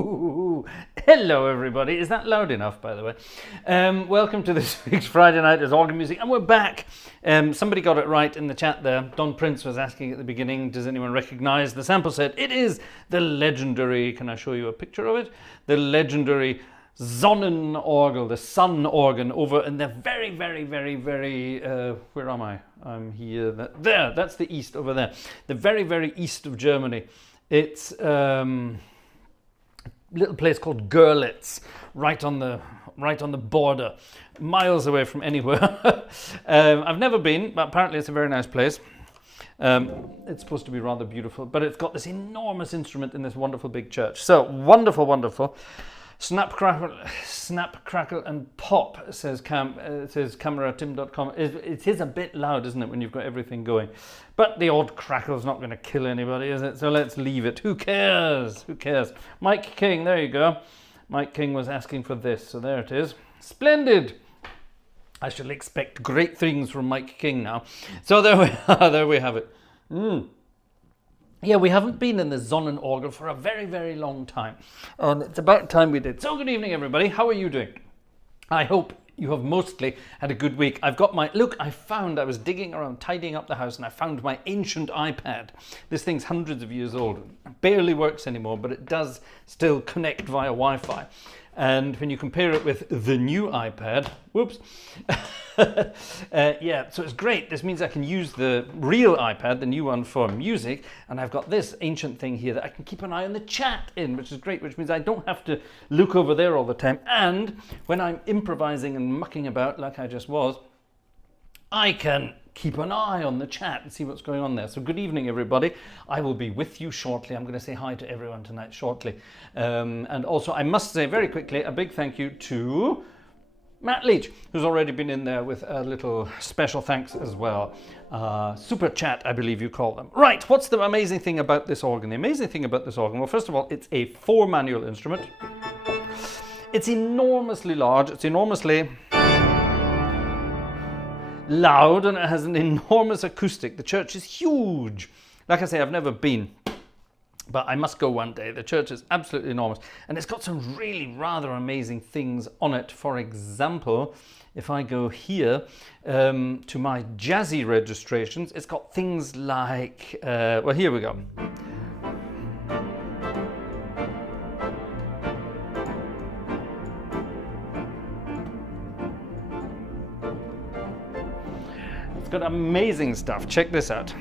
Hello everybody, is that loud enough by the way? Welcome to this week's Friday Night as Organ Music, and we're back. Somebody got it right in the chat there. Don Prince was asking at the beginning, does anyone recognise the sample set? It is the legendary, can I show you a picture of it? The legendary Sonnenorgel, the sun organ over in the very, where am I? I'm here, there, that's the east over there. The very east of Germany. It's a little place called Görlitz, right on the border, miles away from anywhere. I've never been, but apparently it's a very nice place. It's supposed to be rather beautiful, but it's got this enormous instrument in this wonderful big church. So wonderful. Snap, crackle, and pop, says cameratim.com. It is a bit loud, isn't it, when you've got everything going? But the odd crackle's not going to kill anybody, is it? So let's leave it. Who cares? Mike King, there you go. Mike King was asking for this, so there it is. Splendid! I shall expect great things from Mike King now. So there we are, there we have it. Yeah, we haven't been in the Sonnenorgel for a very long time. And it's about time we did. So good evening, everybody. How are you doing? I hope you have mostly had a good week. I've got my... Look, I was digging around, tidying up the house, and I found my ancient iPad. This thing's hundreds of years old. It barely works anymore, but it does still connect via Wi-Fi. And when you compare it with the new iPad, whoops, yeah, so it's great. This means I can use the real iPad, the new one, for music, and I've got this ancient thing here that I can keep an eye on the chat in, which is great, which means I don't have to look over there all the time. And when I'm improvising and mucking about like I just was, I can keep an eye on the chat and see what's going on there. So good evening, everybody. I will be with you shortly. I'm going to say hi to everyone tonight shortly. And also, I must say very quickly, a big thank you to Matt Leach, who's already been in there with a little special thanks as well. Super chat, I believe you call them. Right, what's the amazing thing about this organ? The amazing thing about this organ, well, first of all, it's a 4-manual instrument. It's enormously large. It's enormously loud, and it has an enormous acoustic. The church is huge. Like I say, I've never been, but I must go one day. The church is absolutely enormous, and it's got some really rather amazing things on it. For example, if I go here to my jazzy registrations, it's got things like, well, here we go. Got amazing stuff. Check this out.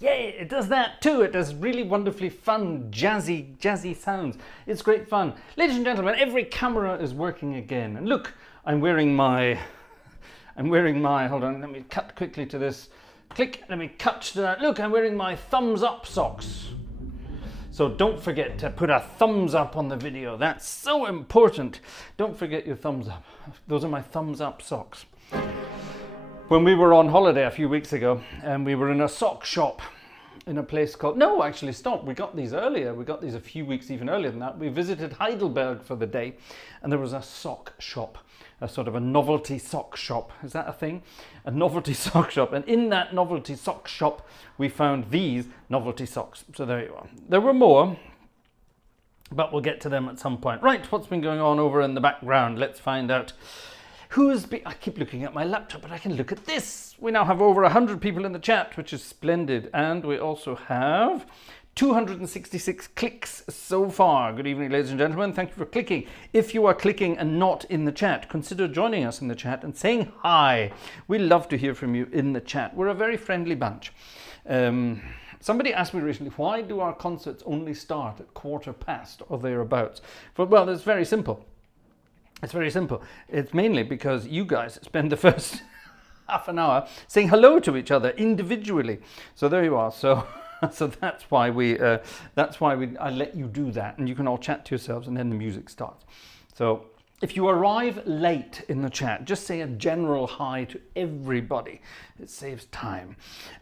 Yay, it does that too. It does really wonderfully fun, jazzy sounds. It's great fun. Ladies and gentlemen, every camera is working again. And look, I'm wearing my, hold on, let me cut quickly to this. Click, let me cut to that. Look, I'm wearing my thumbs up socks. So don't forget to put a thumbs up on the video. That's so important. Don't forget your thumbs up. Those are my thumbs up socks. When we were on holiday a few weeks ago, and we were in a sock shop in a place called, no, actually stop, we got these earlier. We got these a few weeks even earlier than that. We visited Heidelberg for the day, and there was a sock shop, a sort of a novelty sock shop. Is that a thing? A novelty sock shop. And in that novelty sock shop, we found these novelty socks. So there you are. There were more, but we'll get to them at some point. Right, what's been going on over in the background? Let's find out. I keep looking at my laptop, but I can look at this. We now have over 100 people in the chat, which is splendid. And we also have 266 clicks so far. Good evening, ladies and gentlemen. Thank you for clicking. If you are clicking and not in the chat, consider joining us in the chat and saying hi. We love to hear from you in the chat. We're a very friendly bunch. Somebody asked me recently, why do our concerts only start at 1:15 or thereabouts? Well, it's very simple. It's very simple. It's mainly because you guys spend the first half an hour saying hello to each other individually. So there you are. So that's why I let you do that, and you can all chat to yourselves, and then the music starts. So if you arrive late in the chat, just say a general hi to everybody. It saves time.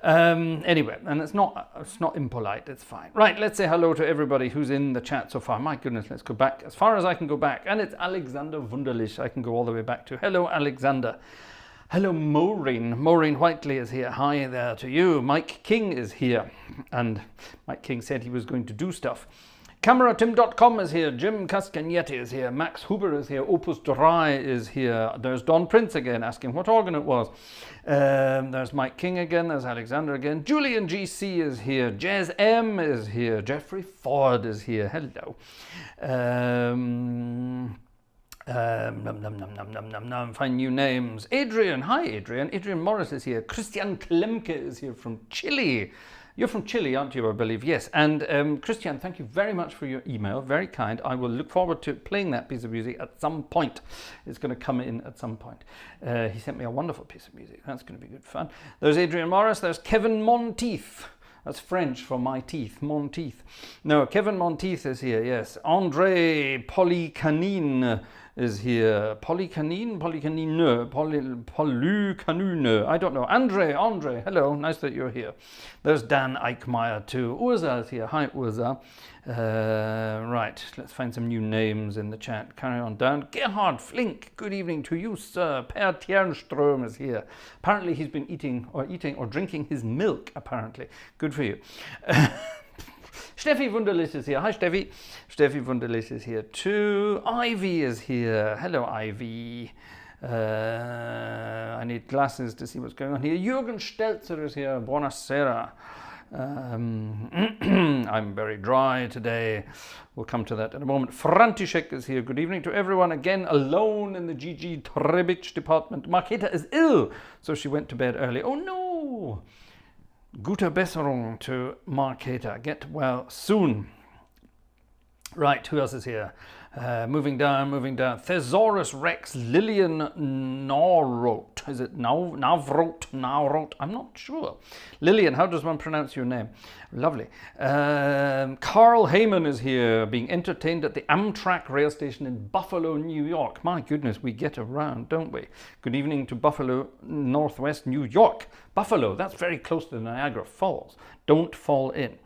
Anyway, and it's not impolite. It's fine. Right, let's say hello to everybody who's in the chat so far. My goodness, let's go back as far as I can go back. And it's Alexander Wunderlich. I can go all the way back to. Hello, Alexander. Hello, Maureen. Maureen Whiteley is here. Hi there to you. Mike King is here. And Mike King said he was going to do stuff. CameraTim.com is here. Jim Castagnetti is here. Max Huber is here. Opus Dry is here. There's Don Prince again asking what organ it was. There's Mike King again. There's Alexander again. Julian GC is here. Jez M is here. Jeffrey Ford is here. Hello. Find new names. Adrian. Hi, Adrian. Adrian Morris is here. Christian Klemke is here from Chile. You're from Chile, aren't you, I believe? Yes. And Christian, thank you very much for your email. Very kind. I will look forward to playing that piece of music at some point. It's going to come in at some point. He sent me a wonderful piece of music. That's going to be good fun. There's Adrian Morris. There's Kevin Monteith. That's French for my teeth. Monteith. No, Kevin Monteith is here, yes. André Polycanine is here. Polycanine? Polycanine. I don't know. Andre, hello. Nice that you're here. There's Dan Eichmeyer too. Urza is here. Hi, Urza. Right, let's find some new names in the chat. Carry on down. Gerhard Flink, good evening to you, sir. Per Tjernström is here. Apparently he's been eating or drinking his milk, apparently. Good for you. Steffi Wunderlich is here. Hi, Steffi. Steffi Wunderlich is here too. Ivy is here. Hello, Ivy. I need glasses to see what's going on here. Jürgen Stelzer is here. Buonasera. I'm very dry today. We'll come to that in a moment. František is here. Good evening to everyone. Again, alone in the GG Trebic department. Marketa is ill, so she went to bed early. Oh no! Gute Besserung to Marketa. Get well soon. Right, who else is here? Moving down. Thesaurus Rex, Lillian Naurot. Is it Navrot? I'm not sure. Lillian, how does one pronounce your name? Lovely. Carl Heyman is here, being entertained at the Amtrak rail station in Buffalo, New York. My goodness, we get around, don't we? Good evening to Buffalo, Northwest New York. Buffalo, that's very close to Niagara Falls. Don't fall in.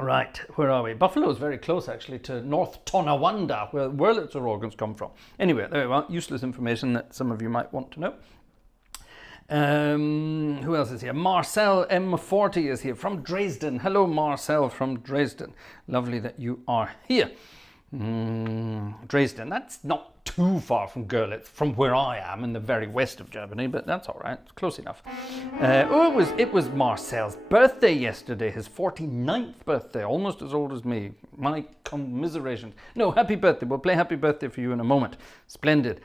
Right, where are we? Buffalo is very close, actually, to North Tonawanda, where Wurlitzer organs come from. Anyway, there we are. Useless information that some of you might want to know. Who else is here? Marcel M40 is here from Dresden. Hello, Marcel from Dresden. Lovely that you are here. Dresden, that's not too far from Görlitz, from where I am in the very west of Germany, but that's all right, it's close enough. It was Marcel's birthday yesterday, his 49th birthday, almost as old as me. My commiserations. No, happy birthday. We'll play happy birthday for you in a moment. Splendid.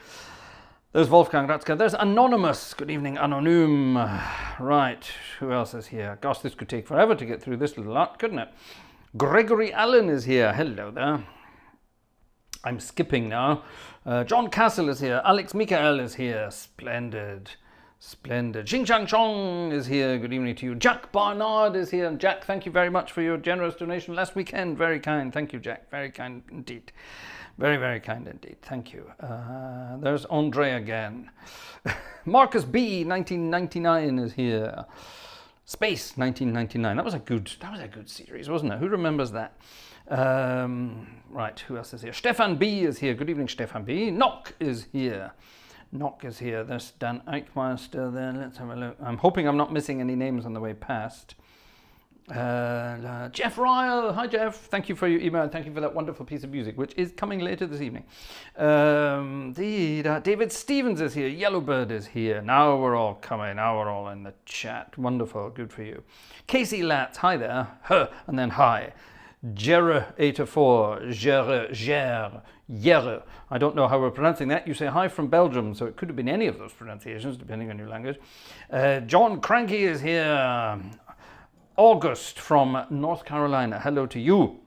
There's Wolfgang Ratzke. There's Anonymous. Good evening, Anonym. Right, who else is here? Gosh, this could take forever to get through this little lot, couldn't it? Gregory Allen is here. Hello there. I'm skipping now. John Castle is here. Alex Mikael is here. Splendid. Splendid. Xing Chang Chong is here. Good evening to you. Jack Barnard is here. And Jack, thank you very much for your generous donation last weekend. Very kind. Thank you, Jack. Very kind indeed. Very, very kind indeed. Thank you. There's Andre again. Marcus B, 1999 is here. Space, 1999. That was a good series, wasn't it? Who remembers that? Right, who else is here? Stefan B is here. Good evening, Stefan B. Nock is here. Nock is here. There's Dan Eichmeier still there. Let's have a look. I'm hoping I'm not missing any names on the way past. Jeff Ryle. Hi, Jeff. Thank you for your email. Thank you for that wonderful piece of music, which is coming later this evening. David Stevens is here. Yellowbird is here. Now we're all coming. Now we're all in the chat. Wonderful. Good for you. Casey Latz. Hi there. Huh. And then hi. Jere84. Jere. I don't know how we're pronouncing that. You say hi from Belgium, so it could have been any of those pronunciations, depending on your language. John Cranky is here. August from North Carolina. Hello to you.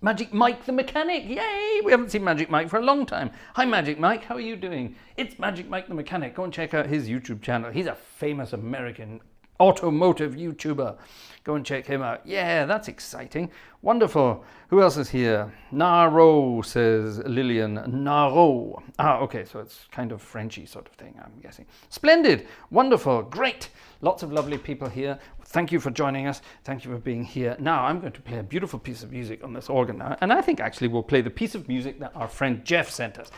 Magic Mike the Mechanic. Yay! We haven't seen Magic Mike for a long time. Hi, Magic Mike. How are you doing? It's Magic Mike the Mechanic. Go and check out his YouTube channel. He's a famous American automotive YouTuber. Go and check him out. Yeah, that's exciting. Wonderful. Who else is here? Naro, says Lillian. Naro. Okay, so it's kind of Frenchy sort of thing, I'm guessing. Splendid. Wonderful. Great. Lots of lovely people here. Thank you for joining us. Thank you for being here. Now I'm going to play a beautiful piece of music on this organ now. And I think actually we'll play the piece of music that our friend Jeff sent us.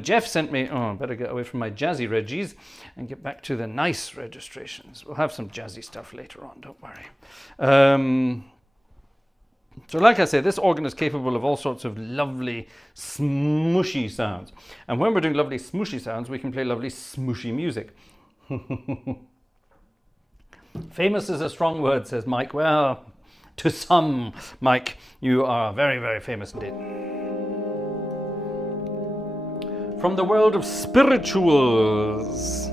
Jeff sent me, I better get away from my jazzy reggies and get back to the nice registrations. We'll have some jazzy stuff later on, don't worry. So like I say, this organ is capable of all sorts of lovely smooshy sounds. And when we're doing lovely smooshy sounds, we can play lovely smooshy music. Famous is a strong word, says Mike. Well, to some, Mike, you are very, very famous indeed. From the world of spirituals.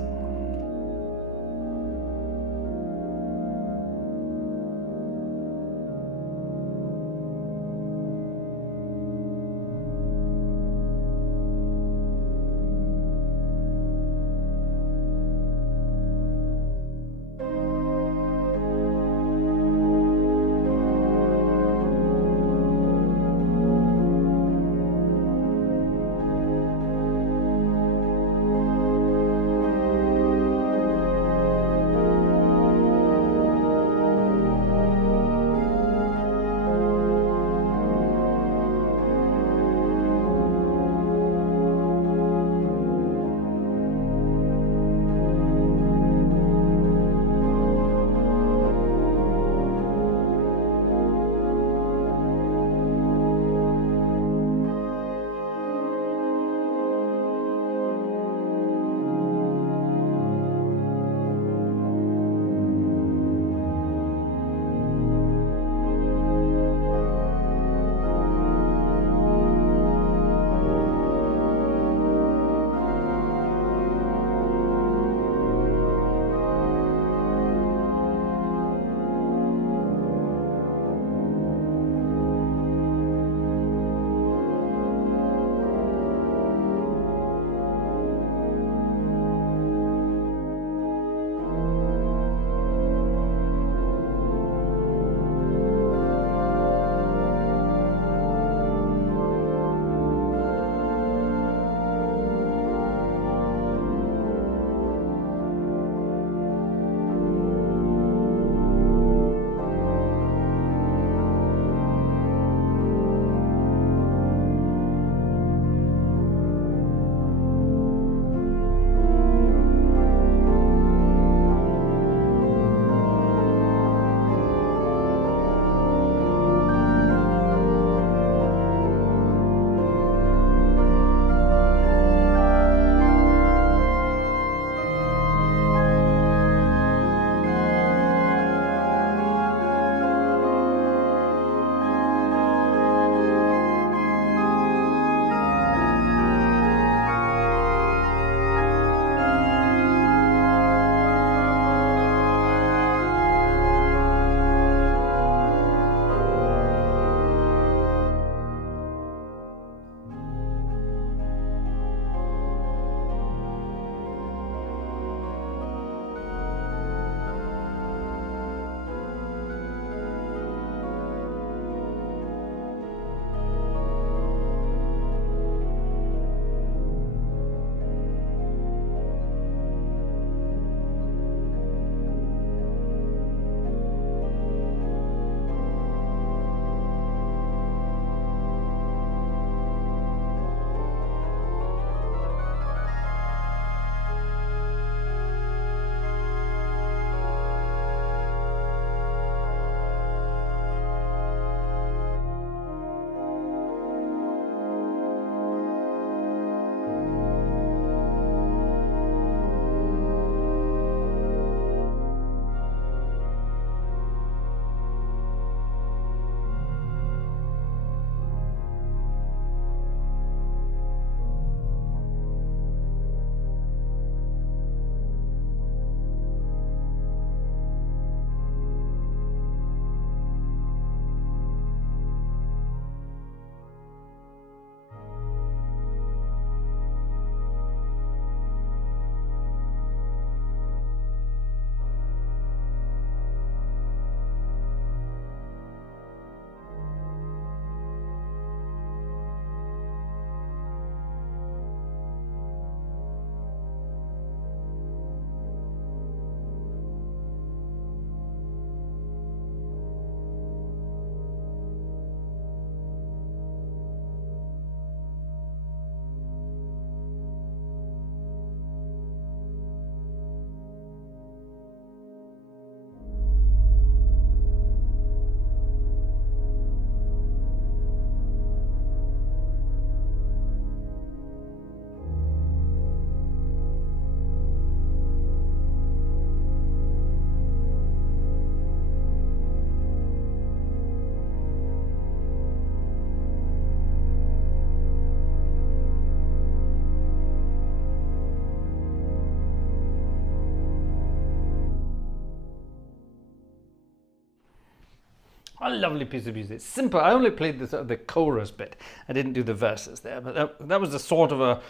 What a lovely piece of music. Simple. I only played the chorus bit. I didn't do the verses there, but that was a sort of a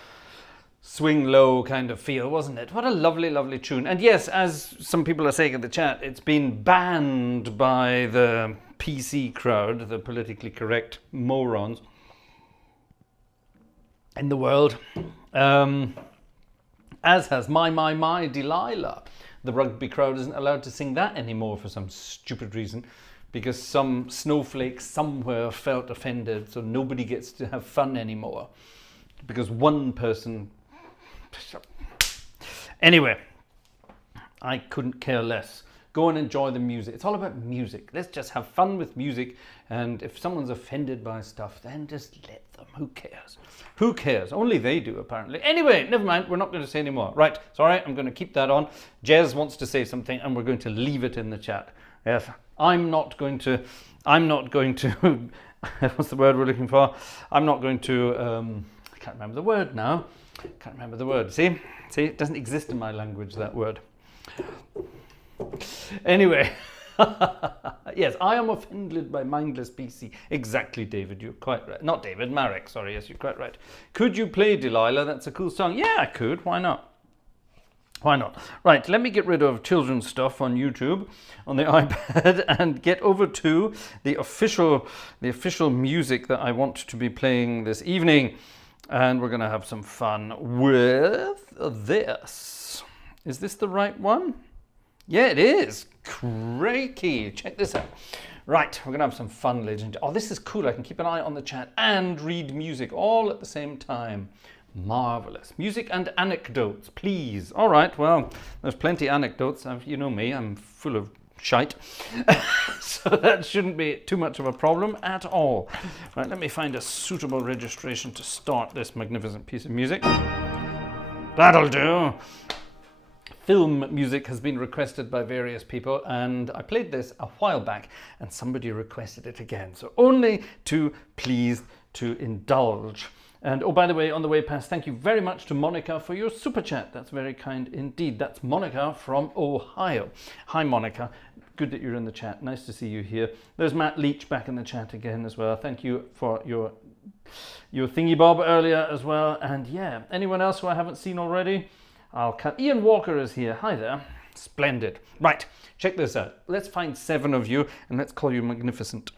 swing low kind of feel, wasn't it? What a lovely, lovely tune. And yes, as some people are saying in the chat, it's been banned by the PC crowd, the politically correct morons in the world, as has My Delilah. The rugby crowd isn't allowed to sing that anymore for some stupid reason, because some snowflake somewhere felt offended, so nobody gets to have fun anymore because one person. Anyway, I couldn't care less. Go and enjoy the music. It's all about music. Let's just have fun with music. And if someone's offended by stuff, then just let them. Who cares? Who cares? Only they do, apparently. Anyway, never mind. We're not going to say any more. Right. Sorry. I'm going to keep that on. Jez wants to say something, and we're going to leave it in the chat. Yes. I'm not going to, what's the word we're looking for? I'm not going to, I can't remember the word now. Can't remember the word. See, it doesn't exist in my language, that word. Anyway, yes, I am offended by mindless PC. Exactly, David, you're quite right. Not David, Marek, sorry, yes, you're quite right. Could you play Delilah? That's a cool song. Yeah, I could. Why not? Why not? Right, let me get rid of children's stuff on YouTube, on the iPad, and get over to the official music that I want to be playing this evening. And we're going to have some fun with this. Is this the right one? Yeah, it is. Crikey. Check this out. Right, we're going to have some fun, ladies and gentlemen. Oh, this is cool. I can keep an eye on the chat and read music all at the same time. Marvellous. Music and anecdotes, please. All right, well, there's plenty of anecdotes. You know me, I'm full of shite. So that shouldn't be too much of a problem at all. Right, let me find a suitable registration to start this magnificent piece of music. That'll do. Film music has been requested by various people, and I played this a while back and somebody requested it again. So only too pleased to indulge. And oh, by the way, on the way past, thank you very much to Monica for your super chat. That's very kind indeed. That's Monica from Ohio. Hi, Monica. Good that you're in the chat. Nice to see you here. There's Matt Leach back in the chat again as well. Thank you for your thingy bob earlier as well. And yeah, anyone else who I haven't seen already? I'll cut. Ian Walker is here. Hi there. Splendid. Right, check this out. Let's find 7 of you and let's call you magnificent.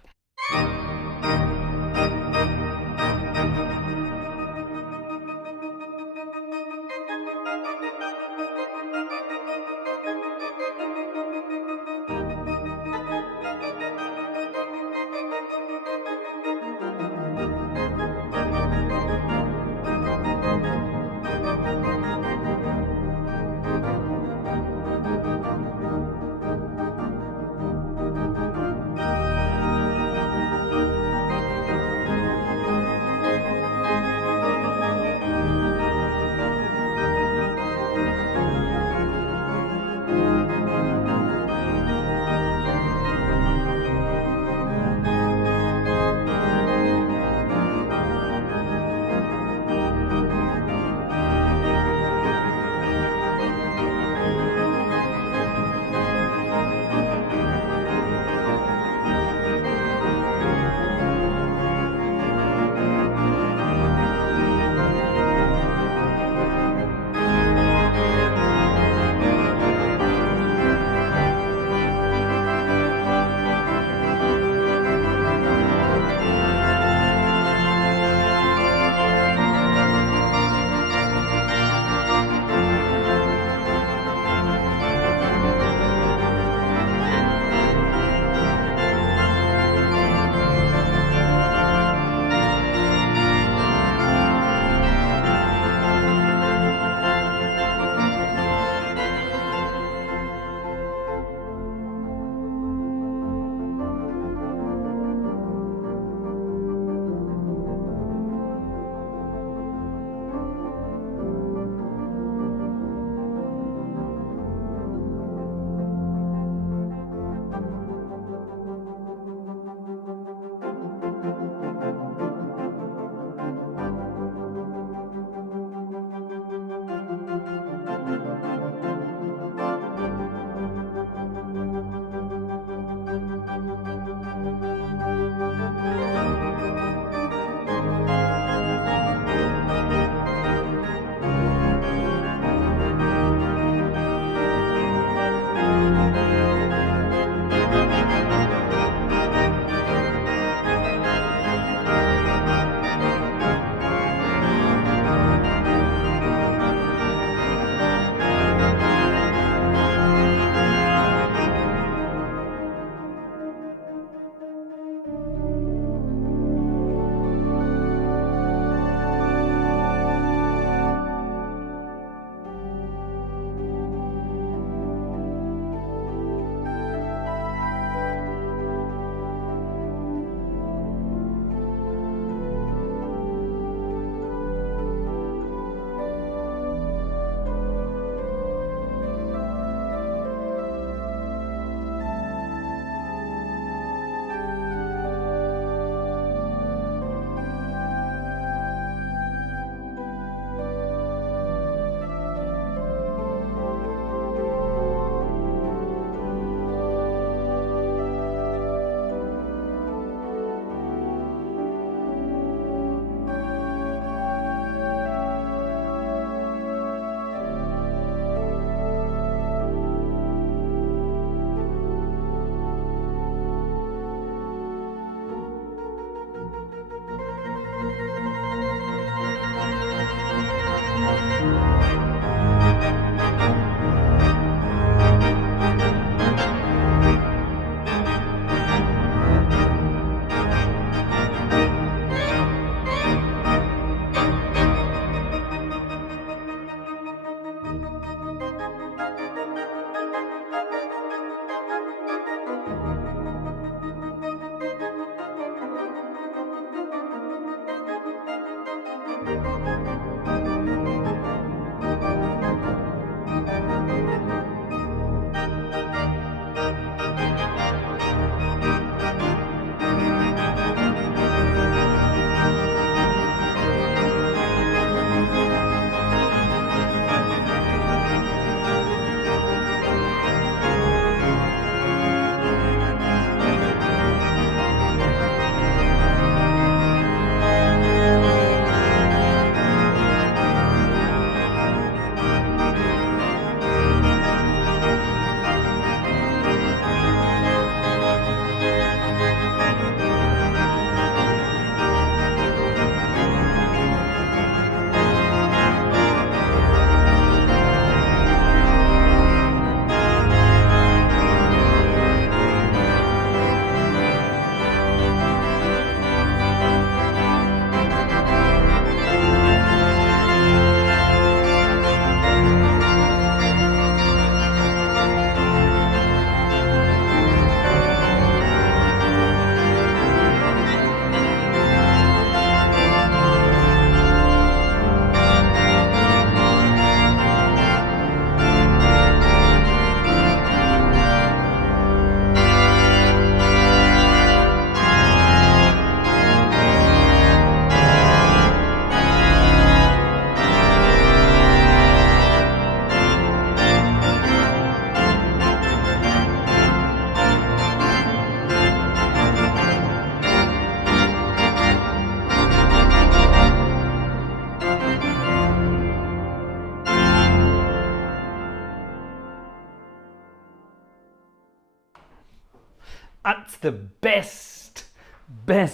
That's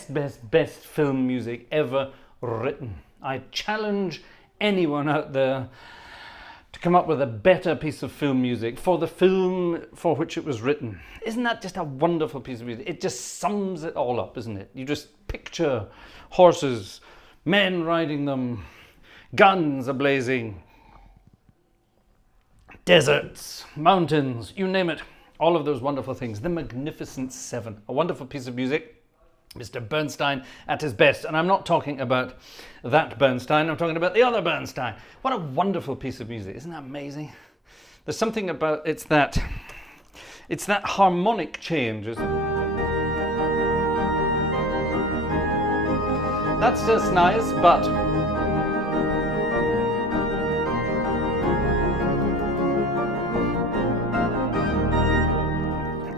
the best film music ever written. I challenge anyone out there to come up with a better piece of film music for the film for which it was written. Isn't that just a wonderful piece of music? It just sums it all up, isn't it? You just picture horses, men riding them, guns a-blazing, deserts, mountains, you name it. All of those wonderful things. The Magnificent Seven, a wonderful piece of music. Mr. Bernstein at his best. And I'm not talking about that Bernstein, I'm talking about the other Bernstein. What a wonderful piece of music. Isn't that amazing? There's something about it's that harmonic change, isn't it? That's just nice, but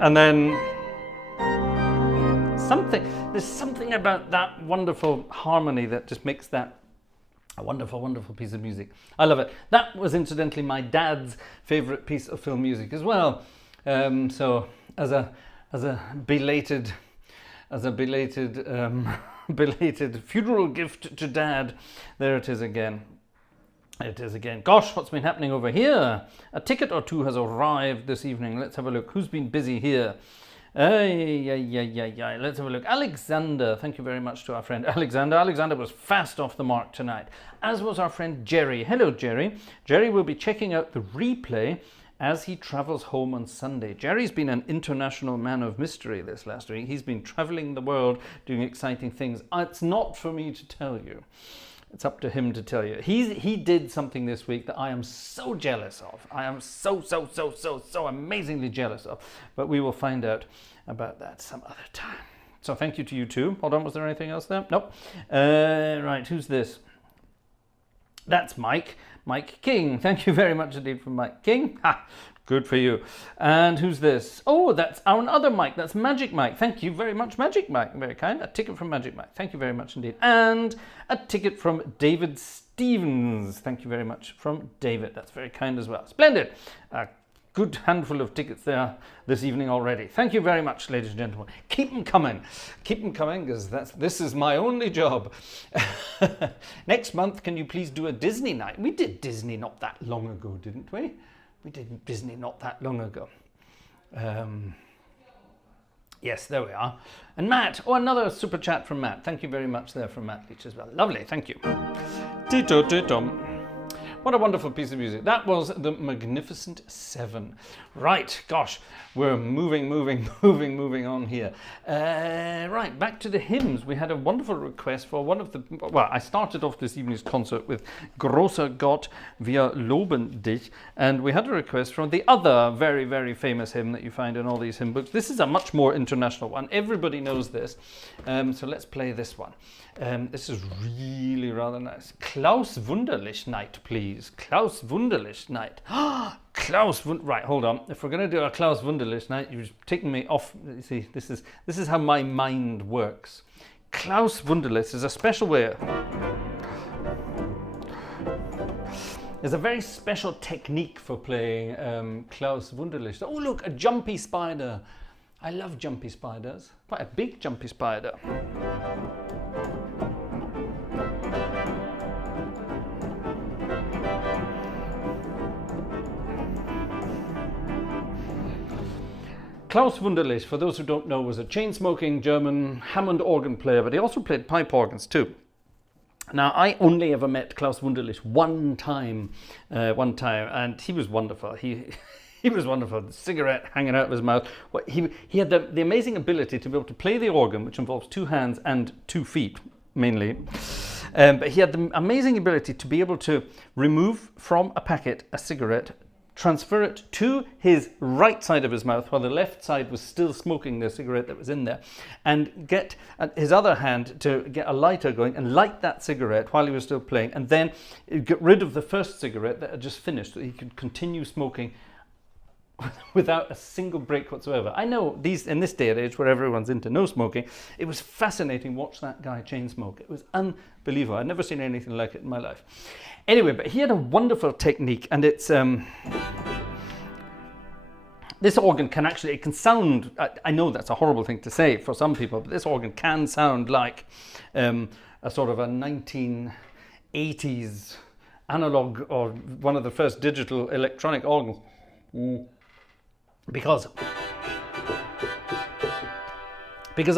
and then there's something about that wonderful harmony that just makes that a wonderful, wonderful piece of music. I love it. That was incidentally my dad's favorite piece of film music as well. So as a belated belated funeral gift to Dad, there it is again. It is again. Gosh, what's been happening over here? A ticket or two has arrived this evening. Let's have a look. Who's been busy here? Let's have a look. Alexander, thank you very much to our friend Alexander. Alexander was fast off the mark tonight, as was our friend Jerry. Hello, Jerry. Jerry will be checking out the replay as he travels home on Sunday. Jerry's been an international man of mystery this last week. He's been traveling the world doing exciting things. It's not for me to tell you. It's up to him to tell you. He did something this week that I am so jealous of. I am so amazingly jealous of. But we will find out about that some other time. So thank you to you too. Hold on, was there anything else there? Nope. Right, who's this? That's Mike. Mike King. Thank you very much indeed from Mike King. Ha! Good for you. And who's this? Oh, that's our other Mike. That's Magic Mike. Thank you very much, Magic Mike. Very kind. A ticket from Magic Mike. Thank you very much indeed. And a ticket from David Stevens. Thank you very much from David. That's very kind as well. Splendid. A good handful of tickets there this evening already. Thank you very much, ladies and gentlemen. Keep them coming. Keep them coming, because this is my only job. Next month, can you please do a Disney night? We did Disney not that long ago, didn't we? We did Disney not that long ago. Yes, there we are. And Matt, another super chat from Matt. Thank you very much there from Matt Leach as well. Lovely, thank you. Tito. What a wonderful piece of music. That was the Magnificent Seven. Right, gosh, we're moving on here. Right, back to the hymns. We had a wonderful request for one of the, well, I started off this evening's concert with Großer Gott, wir loben dich, and we had a request from the other very, very famous hymn that you find in all these hymn books. This is a much more international one. Everybody knows this, so let's play this one. This is really rather nice. Klaus Wunderlich Night, please. Klaus Wunderlich Night. Right, hold on. If we're going to do a Klaus Wunderlich Night, you're taking me off. You see, this is how my mind works. Klaus Wunderlich is a special way. There's a very special technique for playing Klaus Wunderlich. Oh, look, a jumpy spider. I love jumpy spiders. Quite a big jumpy spider. Klaus Wunderlich, for those who don't know, was a chain-smoking German Hammond organ player, but he also played pipe organs too. Now, I only ever met Klaus Wunderlich one time, and he was wonderful. He was wonderful. The cigarette hanging out of his mouth. He had the amazing ability to be able to play the organ, which involves 2 hands and 2 feet, mainly. But he had the amazing ability to be able to remove from a packet a cigarette, transfer it to his right side of his mouth while the left side was still smoking the cigarette that was in there, and get his other hand to get a lighter going and light that cigarette while he was still playing, and then get rid of the first cigarette that had just finished so he could continue smoking without a single break whatsoever. I know in this day and age where everyone's into no smoking, it was fascinating to watch that guy chain smoke. It was unbelievable. I'd never seen anything like it in my life. Anyway, but he had a wonderful technique, and it's this organ can actually, it can sound, I know that's a horrible thing to say for some people, but this organ can sound like a sort of a 1980s analog or one of the first digital electronic organs. Because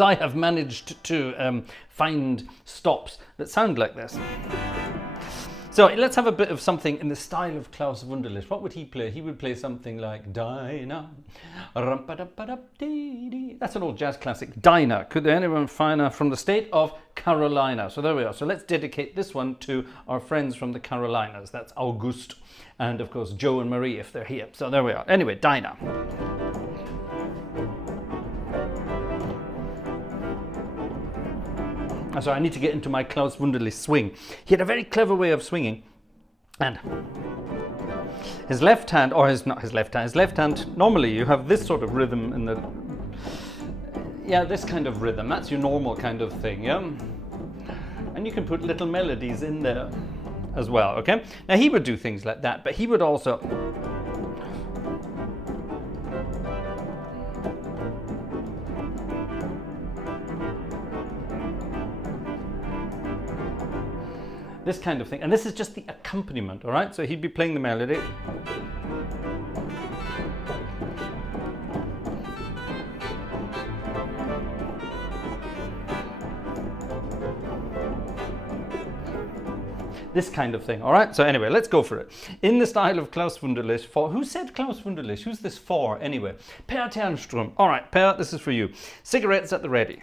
I have managed to find stops that sound like this. So let's have a bit of something in the style of Klaus Wunderlich. What would he play? He would play something like Dinah. That's an old jazz classic. Dinah. Could anyone find her from the state of Carolina? So there we are. So let's dedicate this one to our friends from the Carolinas. That's August and of course Joe and Marie if they're here. So there we are. Anyway, Dinah. So I need to get into my Klaus Wunderlich swing. He had a very clever way of swinging, and his left hand, or his left hand, normally you have this sort of rhythm in the, this kind of rhythm, that's your normal kind of thing, yeah? And you can put little melodies in there as well, okay? Now he would do things like that, but he would also, this kind of thing, and this is just the accompaniment, all right? So he'd be playing the melody. This kind of thing, all right? So anyway, let's go for it. In the style of Klaus Wunderlich, who said Klaus Wunderlich? Who's this for, anyway? Per Ternström. All right, Per, this is for you. Cigarettes at the ready.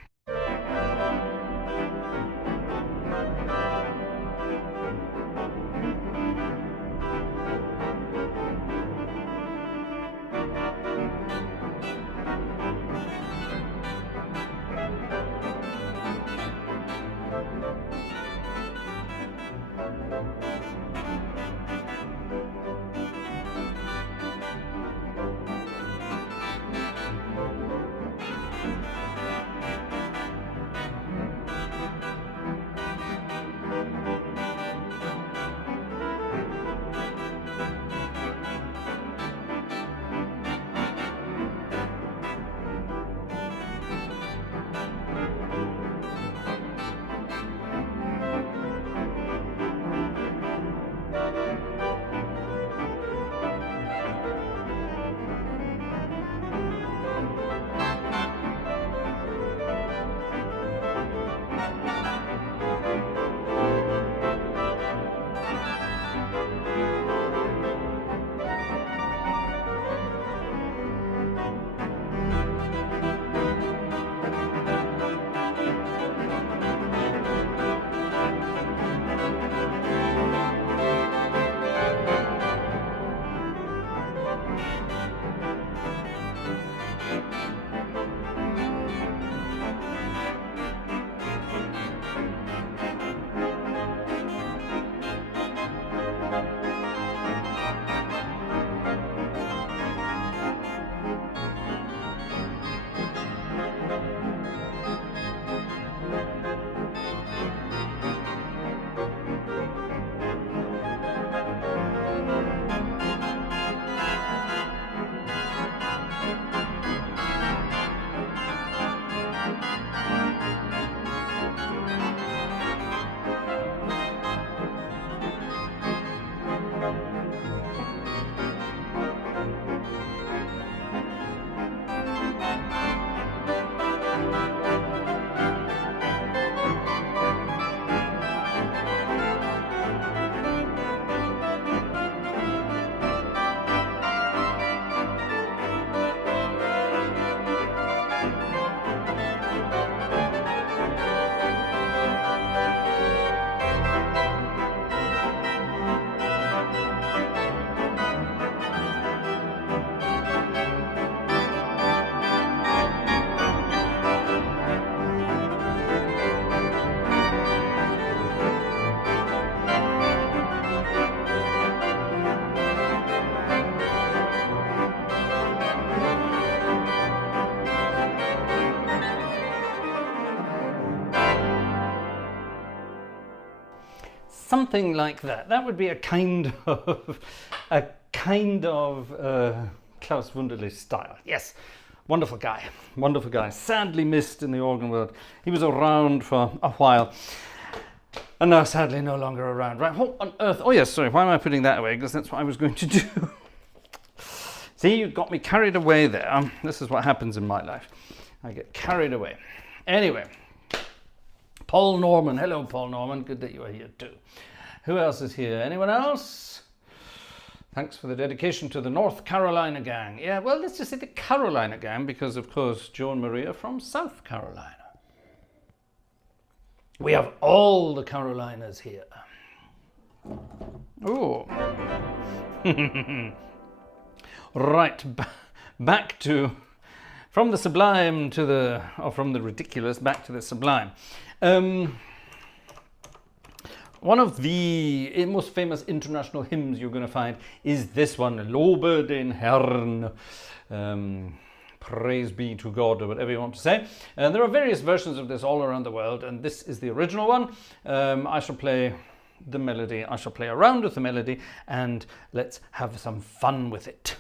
something like that. That would be a kind of Klaus Wunderlich style. Yes, wonderful guy, wonderful guy. Sadly missed in the organ world. He was around for a while, and now sadly no longer around. Right? What on earth? Oh yes, sorry. Why am I putting that away? Because that's what I was going to do. See, you got me carried away there. This is what happens in my life. I get carried away. Anyway, Paul Norman. Hello, Paul Norman. Good that you are here too. Who else is here? Anyone else? Thanks for the dedication to the North Carolina gang. Yeah, well, let's just say the Carolina gang, because, of course, Joe and Maria from South Carolina. We have all the Carolinas here. Oh. Right, back to, from the sublime to the, or from the ridiculous back to the sublime. One of the most famous international hymns you're going to find is this one, Lobe den Herrn, praise be to God, or whatever you want to say. And there are various versions of this all around the world, and this is the original one. I shall play the melody, I shall play around with the melody, and let's have some fun with it.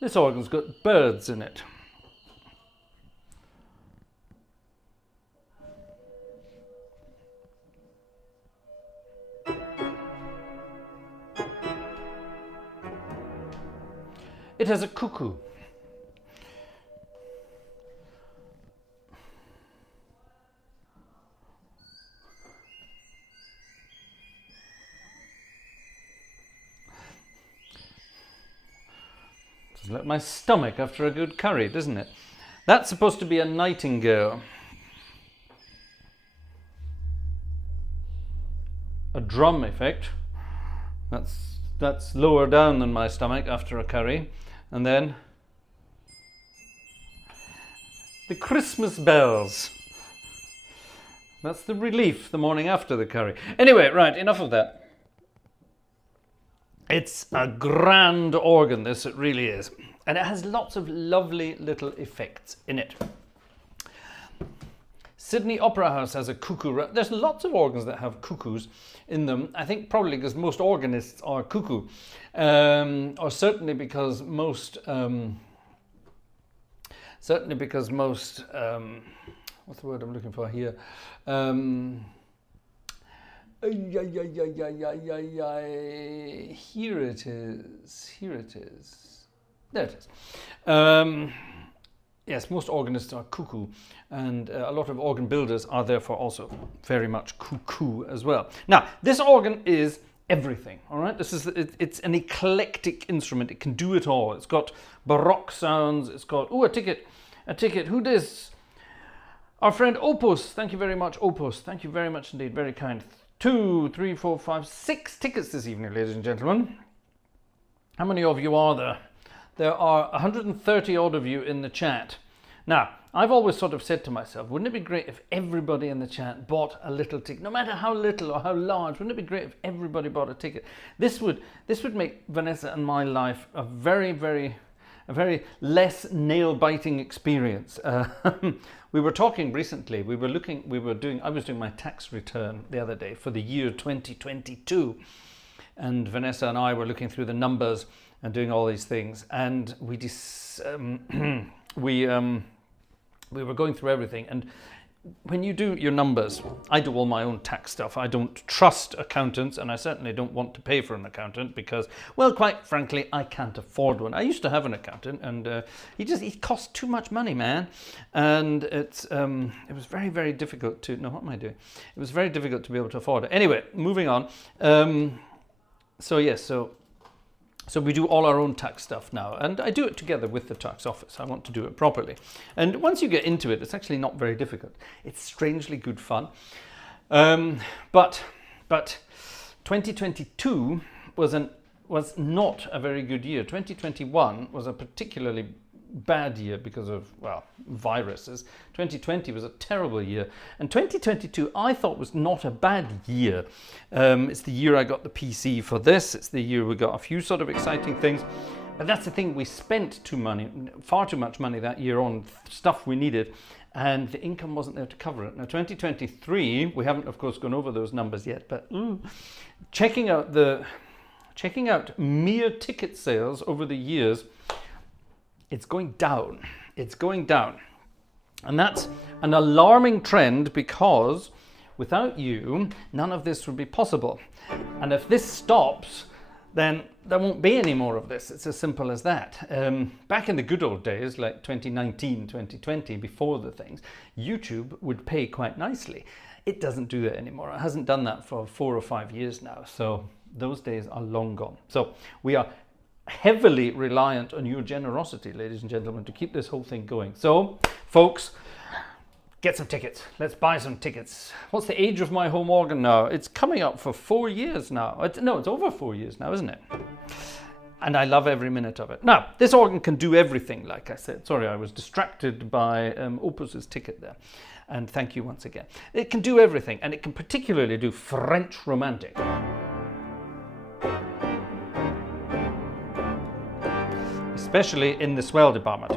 This organ's got birds in it. It has a cuckoo. It's like my stomach after a good curry, doesn't it? That's supposed to be a nightingale. A drum effect. That's lower down than my stomach after a curry. And then the Christmas bells. That's the relief the morning after the curry. Anyway, right, enough of that. It's a grand organ, this, it really is. And it has lots of lovely little effects in it. Sydney Opera House has a cuckoo. There's lots of organs that have cuckoos in them. I think probably because most organists are cuckoo. Or certainly because most... what's the word I'm looking for here? Here it is. There it is. Yes, most organists are cuckoo, and a lot of organ builders are therefore also very much cuckoo as well. Now, this organ is everything, all right? It's an eclectic instrument. It can do it all. It's got baroque sounds. It's got, a ticket. Who dis? Our friend Opus. Thank you very much, Opus. Thank you very much indeed. Very kind. 2, 3, 4, 5, 6 tickets this evening, ladies and gentlemen. How many of you are there? There are 130 odd of you in the chat. Now, I've always sort of said to myself, wouldn't it be great if everybody in the chat bought a little ticket, no matter how little or how large? Wouldn't it be great if everybody bought a ticket? This would make Vanessa and my life a very less nail-biting experience. We were talking recently. I was doing my tax return the other day for the year 2022, and Vanessa and I were looking through the numbers and doing all these things, and we were going through everything. And when you do your numbers, I do all my own tax stuff. I don't trust accountants, and I certainly don't want to pay for an accountant because, well, quite frankly, I can't afford one. I used to have an accountant, and he cost too much money, man. And it was very difficult to. No, what am I doing? It was very difficult to be able to afford it. Anyway, moving on. So we do all our own tax stuff now, and I do it together with the tax office. I want to do it properly. And once you get into it, it's actually not very difficult. It's strangely good fun. But 2022 was not a very good year. 2021 was a particularly bad year because of, well, viruses. 2020 was a terrible year, and 2022 I thought was not a bad year. It's the year I got the PC for this. It's the year we got a few sort of exciting things, but that's the thing, we spent far too much money that year on stuff we needed, and the income wasn't there to cover it. Now 2023, we haven't of course gone over those numbers yet, but checking out mere ticket sales over the years, it's going down. It's going down. And that's an alarming trend because without you, none of this would be possible. And if this stops, then there won't be any more of this. It's as simple as that. Back in the good old days, like 2019, 2020, before the things, YouTube would pay quite nicely. It doesn't do that anymore. It hasn't done that for 4 or 5 years now. So those days are long gone. So we are heavily reliant on your generosity, ladies and gentlemen, to keep this whole thing going. So, folks, get some tickets. Let's buy some tickets. What's the age of my home organ now? It's coming up for 4 years now. It's over 4 years now, isn't it? And I love every minute of it. Now, this organ can do everything, like I said. Sorry, I was distracted by Opus's ticket there. And thank you once again. It can do everything, and it can particularly do French Romantic. Especially in the swell department.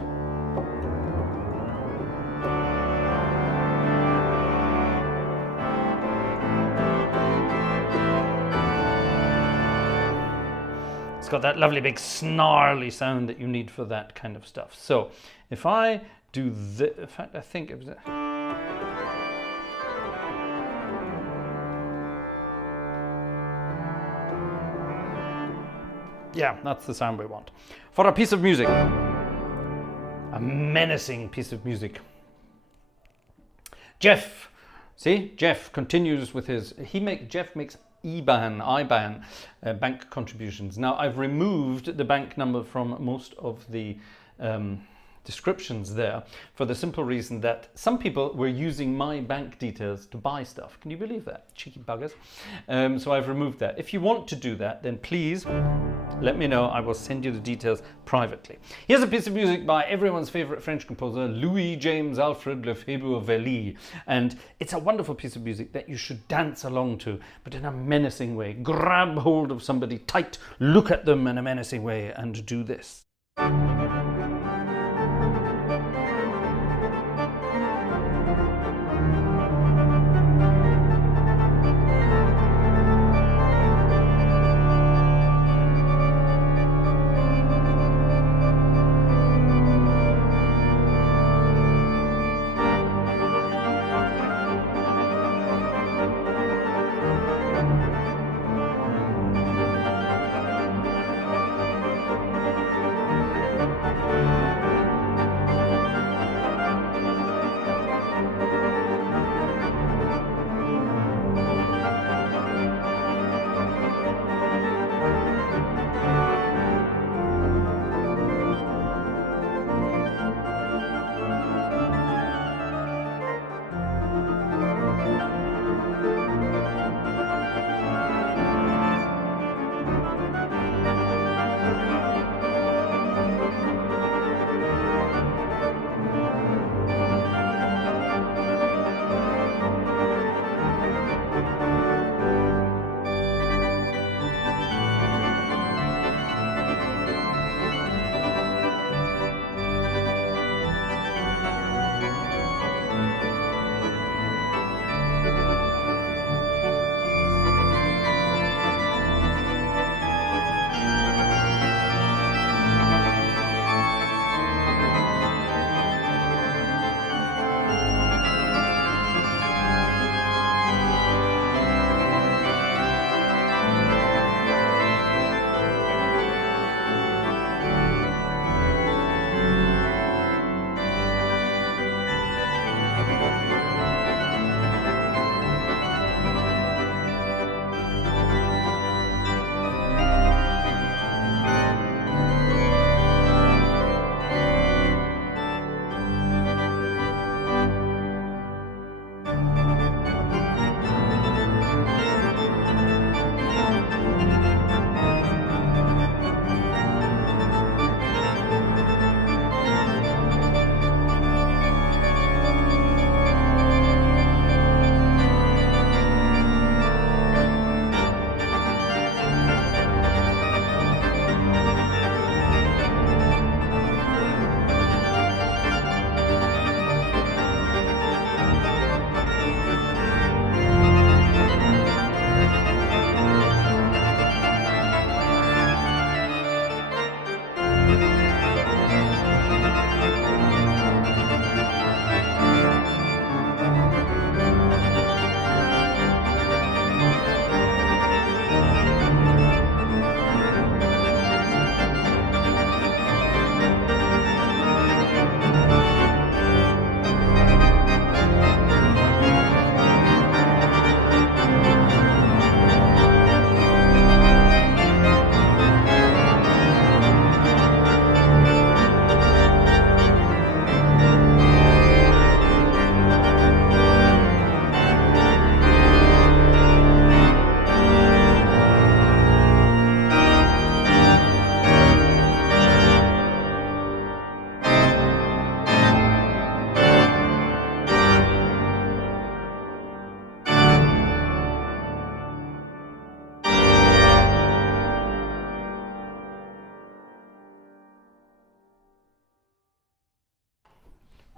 It's got that lovely big snarly sound that you need for that kind of stuff. So if I do this, in fact, I think it was. Yeah, that's the sound we want. For a piece of music, a menacing piece of music. Jeff, see, Jeff continues with his, Jeff makes IBAN, bank contributions. Now I've removed the bank number from most of the descriptions there for the simple reason that some people were using my bank details to buy stuff. Can you believe that? Cheeky buggers. So I've removed that. If you want to do that, then please let me know. I will send you the details privately. Here's a piece of music by everyone's favorite French composer, Louis James Alfred Lefebvre-Velly. And it's a wonderful piece of music that you should dance along to, but in a menacing way. Grab hold of somebody tight, look at them in a menacing way, and do this.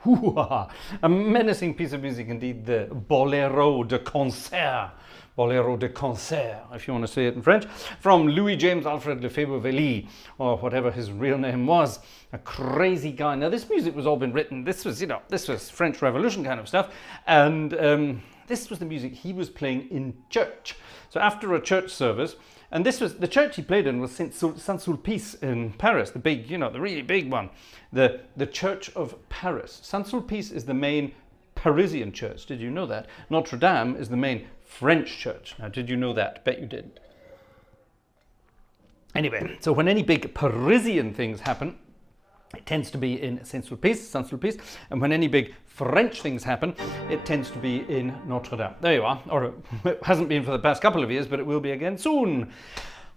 Hoo-ha! A menacing piece of music indeed, the Bolero de Concert. Bolero de Concert, if you want to say it in French, from Louis James Alfred Lefebvre-Velly, or whatever his real name was. A crazy guy. Now, this music was all been written, this was, this was French Revolution kind of stuff, and this was the music he was playing in church. So after a church service, and this was, the church he played in was Saint-Sulpice in Paris, the big, the really big one, the Church of Paris. Saint-Sulpice is the main Parisian church, did you know that? Notre Dame is the main French church. Now, did you know that? Bet you didn't. Anyway, so when any big Parisian things happen, it tends to be in Saint-Sulpice, and when any big French things happen, it tends to be in Notre Dame. There you are. Or it hasn't been for the past couple of years, but it will be again soon.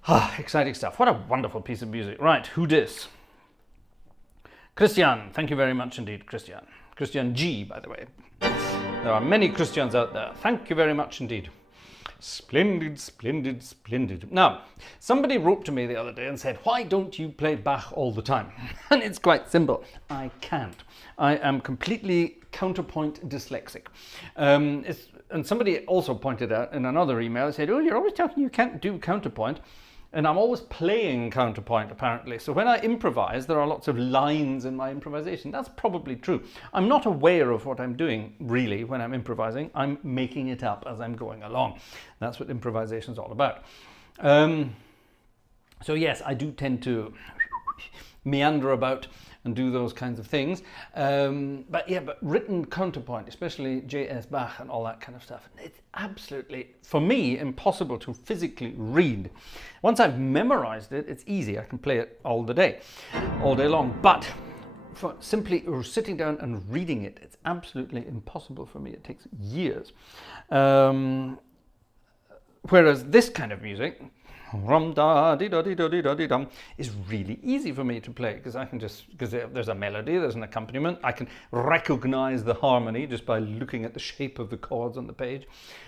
Ah, exciting stuff. What a wonderful piece of music. Right, who dis? Christian, thank you very much indeed, Christian. Christian G, by the way. There are many Christians out there. Thank you very much indeed. Splendid, splendid, splendid. Now, somebody wrote to me the other day and said, why don't you play Bach all the time? And it's quite simple. I can't. I am completely counterpoint dyslexic. And somebody also pointed out in another email, said, oh, you're always talking you can't do counterpoint. And I'm always playing counterpoint, apparently. So when I improvise, there are lots of lines in my improvisation. That's probably true. I'm not aware of what I'm doing, really, when I'm improvising. I'm making it up as I'm going along. That's what improvisation is all about. So yes, I do tend to meander about and do those kinds of things. But written counterpoint, especially J.S. Bach and all that kind of stuff, it's absolutely, for me, impossible to physically read. Once I've memorized it, it's easy. I can play it all day long. But for simply sitting down and reading it, it's absolutely impossible for me. It takes years. Whereas this kind of music, is really easy for me to play because I can because there's a melody, there's an accompaniment, I can recognize the harmony just by looking at the shape of the chords on the page,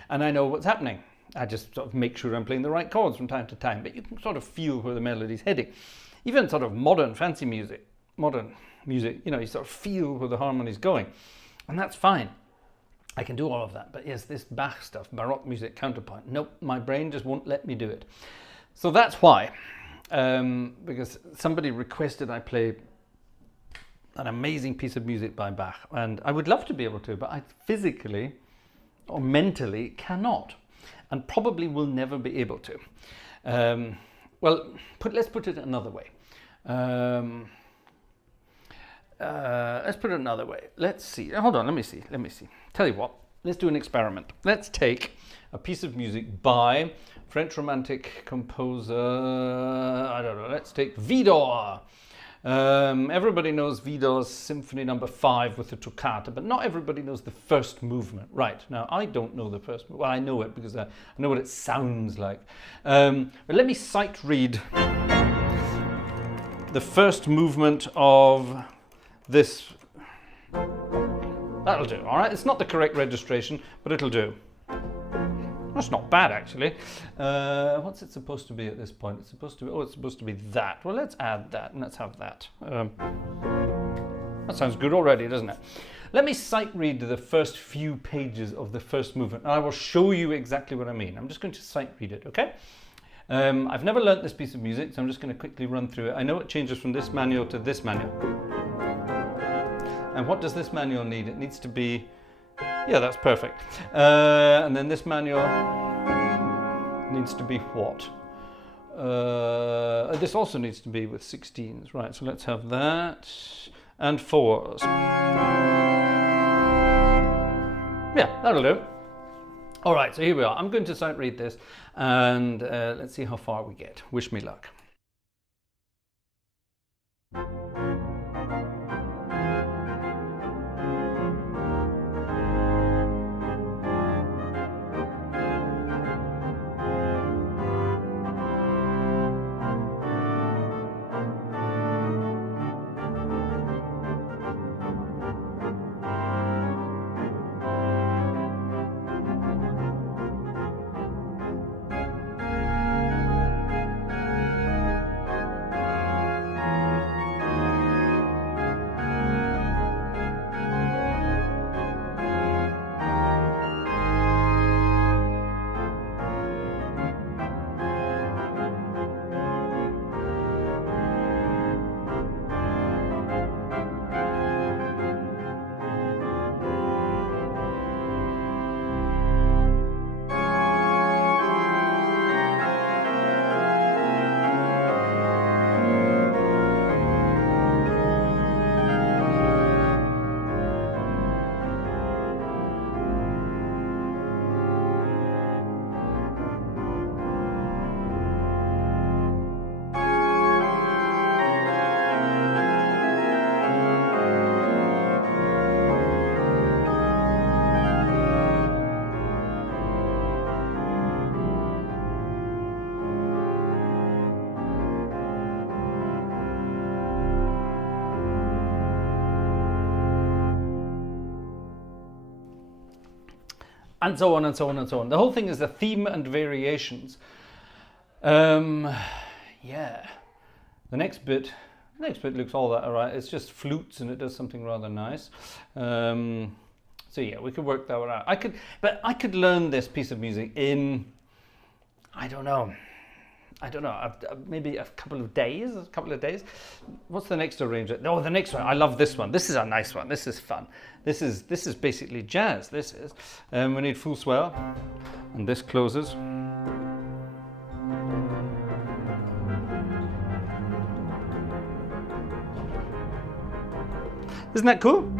and I know what's happening. I just sort of make sure I'm playing the right chords from time to time, but you can sort of feel where the melody's heading. Even sort of modern fancy music, you sort of feel where the harmony's going, and that's fine. I can do all of that, but yes, this Bach stuff, Baroque music, counterpoint, nope, my brain just won't let me do it. So that's why, because somebody requested I play an amazing piece of music by Bach, and I would love to be able to, but I physically or mentally cannot, and probably will never be able to. Let's put it another way. Let's put it another way. Let's see. Hold on, let me see. Tell you what, let's do an experiment. Let's take a piece of music by French Romantic composer, I don't know, let's take Widor. Everybody knows Widor's Symphony No. 5 with the toccata, but not everybody knows the first movement. Right, now I don't know the first movement. Well, I know it because I know what it sounds like. But let me sight read the first movement of this. That'll do, all right? It's not the correct registration, but it'll do. That's not bad, actually. What's it supposed to be at this point? It's supposed to be that. Well, let's add that, and let's have that. That sounds good already, doesn't it? Let me sight read the first few pages of the first movement, and I will show you exactly what I mean. I'm just going to sight read it, okay? I've never learnt this piece of music, so I'm just going to quickly run through it. I know it changes from this manual to this manual. And what does this manual need? It needs to be... Yeah, that's perfect. And then this manual needs to be what? This also needs to be with 16s, right? So let's have that and 4s. Yeah, that'll do. All right, so here we are. I'm going to sight read this, and let's see how far we get. Wish me luck. and so on and so on and so on. The whole thing is a theme and variations. Yeah. The next bit looks all that alright. It's just flutes and it does something rather nice. So yeah, we could work that one out. I could learn this piece of music in, I don't know, maybe a couple of days. What's the next arrangement? Oh, the next one. I love this one. This is a nice one. This is fun. This is basically jazz. This is. We need full swell, and this closes. Isn't that cool?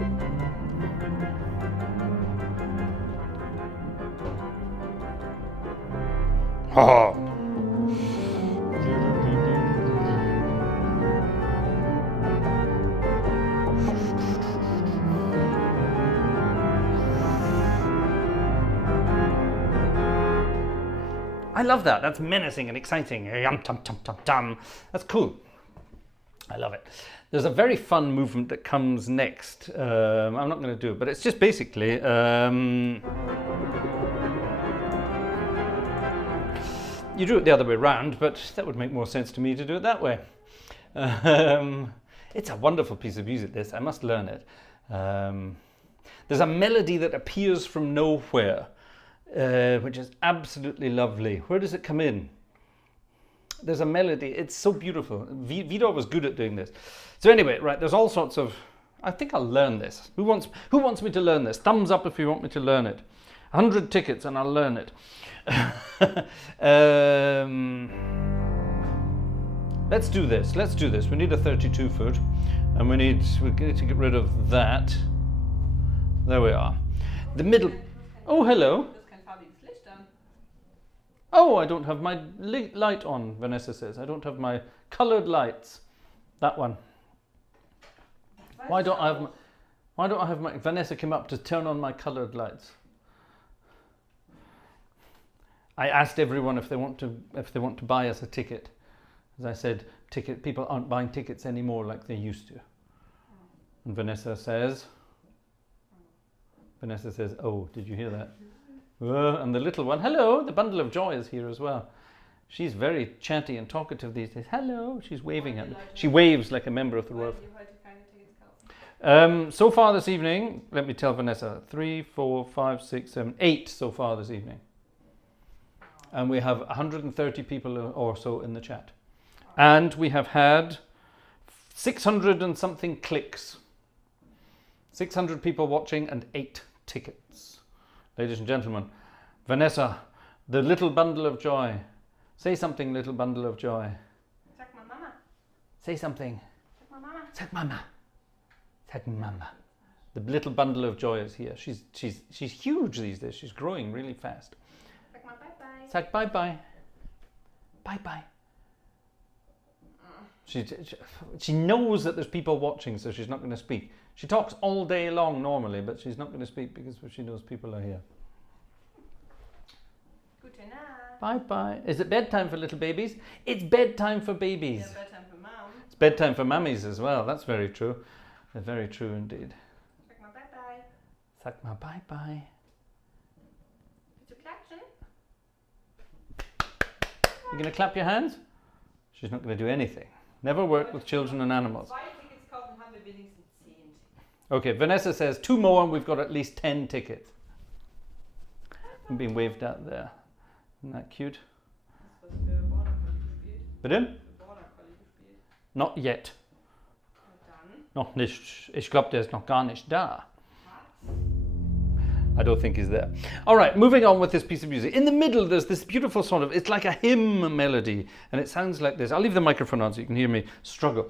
Oh. I love that. That's menacing and exciting. Yum, tum, tum, tum, tum. That's cool. I love it. There's a very fun movement that comes next. I'm not going to do it, but it's just basically you do it the other way around, but that would make more sense to me to do it that way. It's a wonderful piece of music, this. I must learn it. There's a melody that appears from nowhere, which is absolutely lovely. Where does it come in? There's a melody. It's so beautiful. Vidor was good at doing this. So anyway, right, there's all sorts of... I think I'll learn this. Who wants me to learn this? Thumbs up if you want me to learn it. 100 tickets and I'll learn it. Let's do this. We need a 32 foot and we need to get rid of that. There we are. The middle... Oh, hello. Oh, I don't have my light on, Vanessa says. I don't have my coloured lights. That one. Why don't I have my... Vanessa came up to turn on my coloured lights. I asked everyone if they want to buy us a ticket. As I said, people aren't buying tickets anymore like they used to. And Vanessa says, oh, did you hear that? And the little one, hello, the bundle of joy is here as well. She's very chatty and talkative these days. Hello, she's waving at me. She waves like a member of the royal. So far this evening, let me tell Vanessa, 3, 4, 5, 6, 7, 8 so far this evening. And we have 130 people or so in the chat. And we have had 600 and something clicks. 600 people watching and 8 tickets. Ladies and gentlemen, Vanessa, the little bundle of joy. Say something, little bundle of joy. Sag mal Mama. Say something. Sag mal Mama. Sag Mama. Sag Mama. The little bundle of joy is here. She's huge these days. She's growing really fast. Sag mal bye bye. Sag bye bye. Bye bye. She knows that there's people watching, so she's not going to speak. She talks all day long normally, but she's not going to speak because she knows people are here. Gute Nacht. Bye bye. Is it bedtime for little babies? It's bedtime for babies. Yeah, bedtime for mom. It's bedtime for mummies as well. That's very true. Very true indeed. Sag mal bye bye. Sag mal bye bye. Willst du klatschen? You going to clap your hands? She's not going to do anything. Never work with children and animals. Okay, Vanessa says 2 more and we've got at least 10 tickets. I'm being waved out there. Isn't that cute? Bitte? Not yet. Noch nicht. Ich glaube, der ist noch gar nicht da. I don't think he's there. All right, moving on with this piece of music. In the middle, there's this beautiful sort of, it's like a hymn melody, and it sounds like this. I'll leave the microphone on so you can hear me struggle.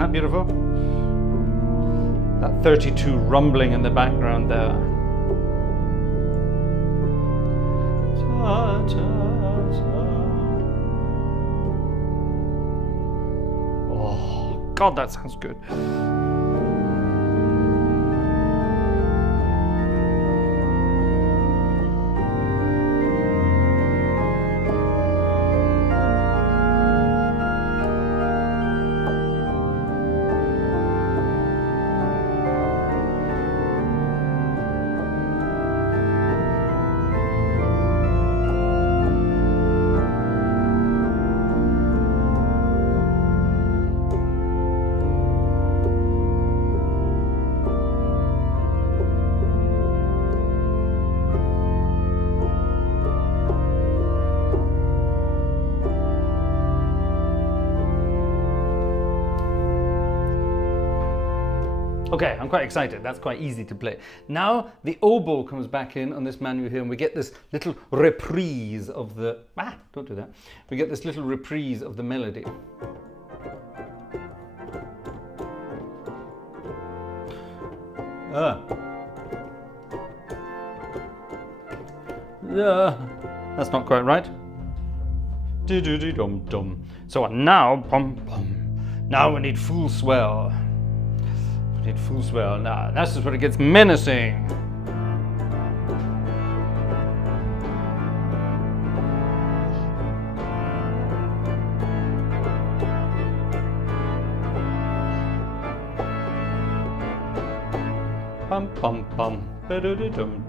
that beautiful? That 32 rumbling in the background there. Ta, ta, ta. Oh, God, that sounds good. Okay, I'm quite excited. That's quite easy to play. Now the oboe comes back in on this manual here, and we get this little reprise of the... don't do that. We get this little reprise of the melody. That's not quite right. Dum-dum. So now, now we need full swell. We need full swell. Now, this is where it gets menacing. Bum bum bum.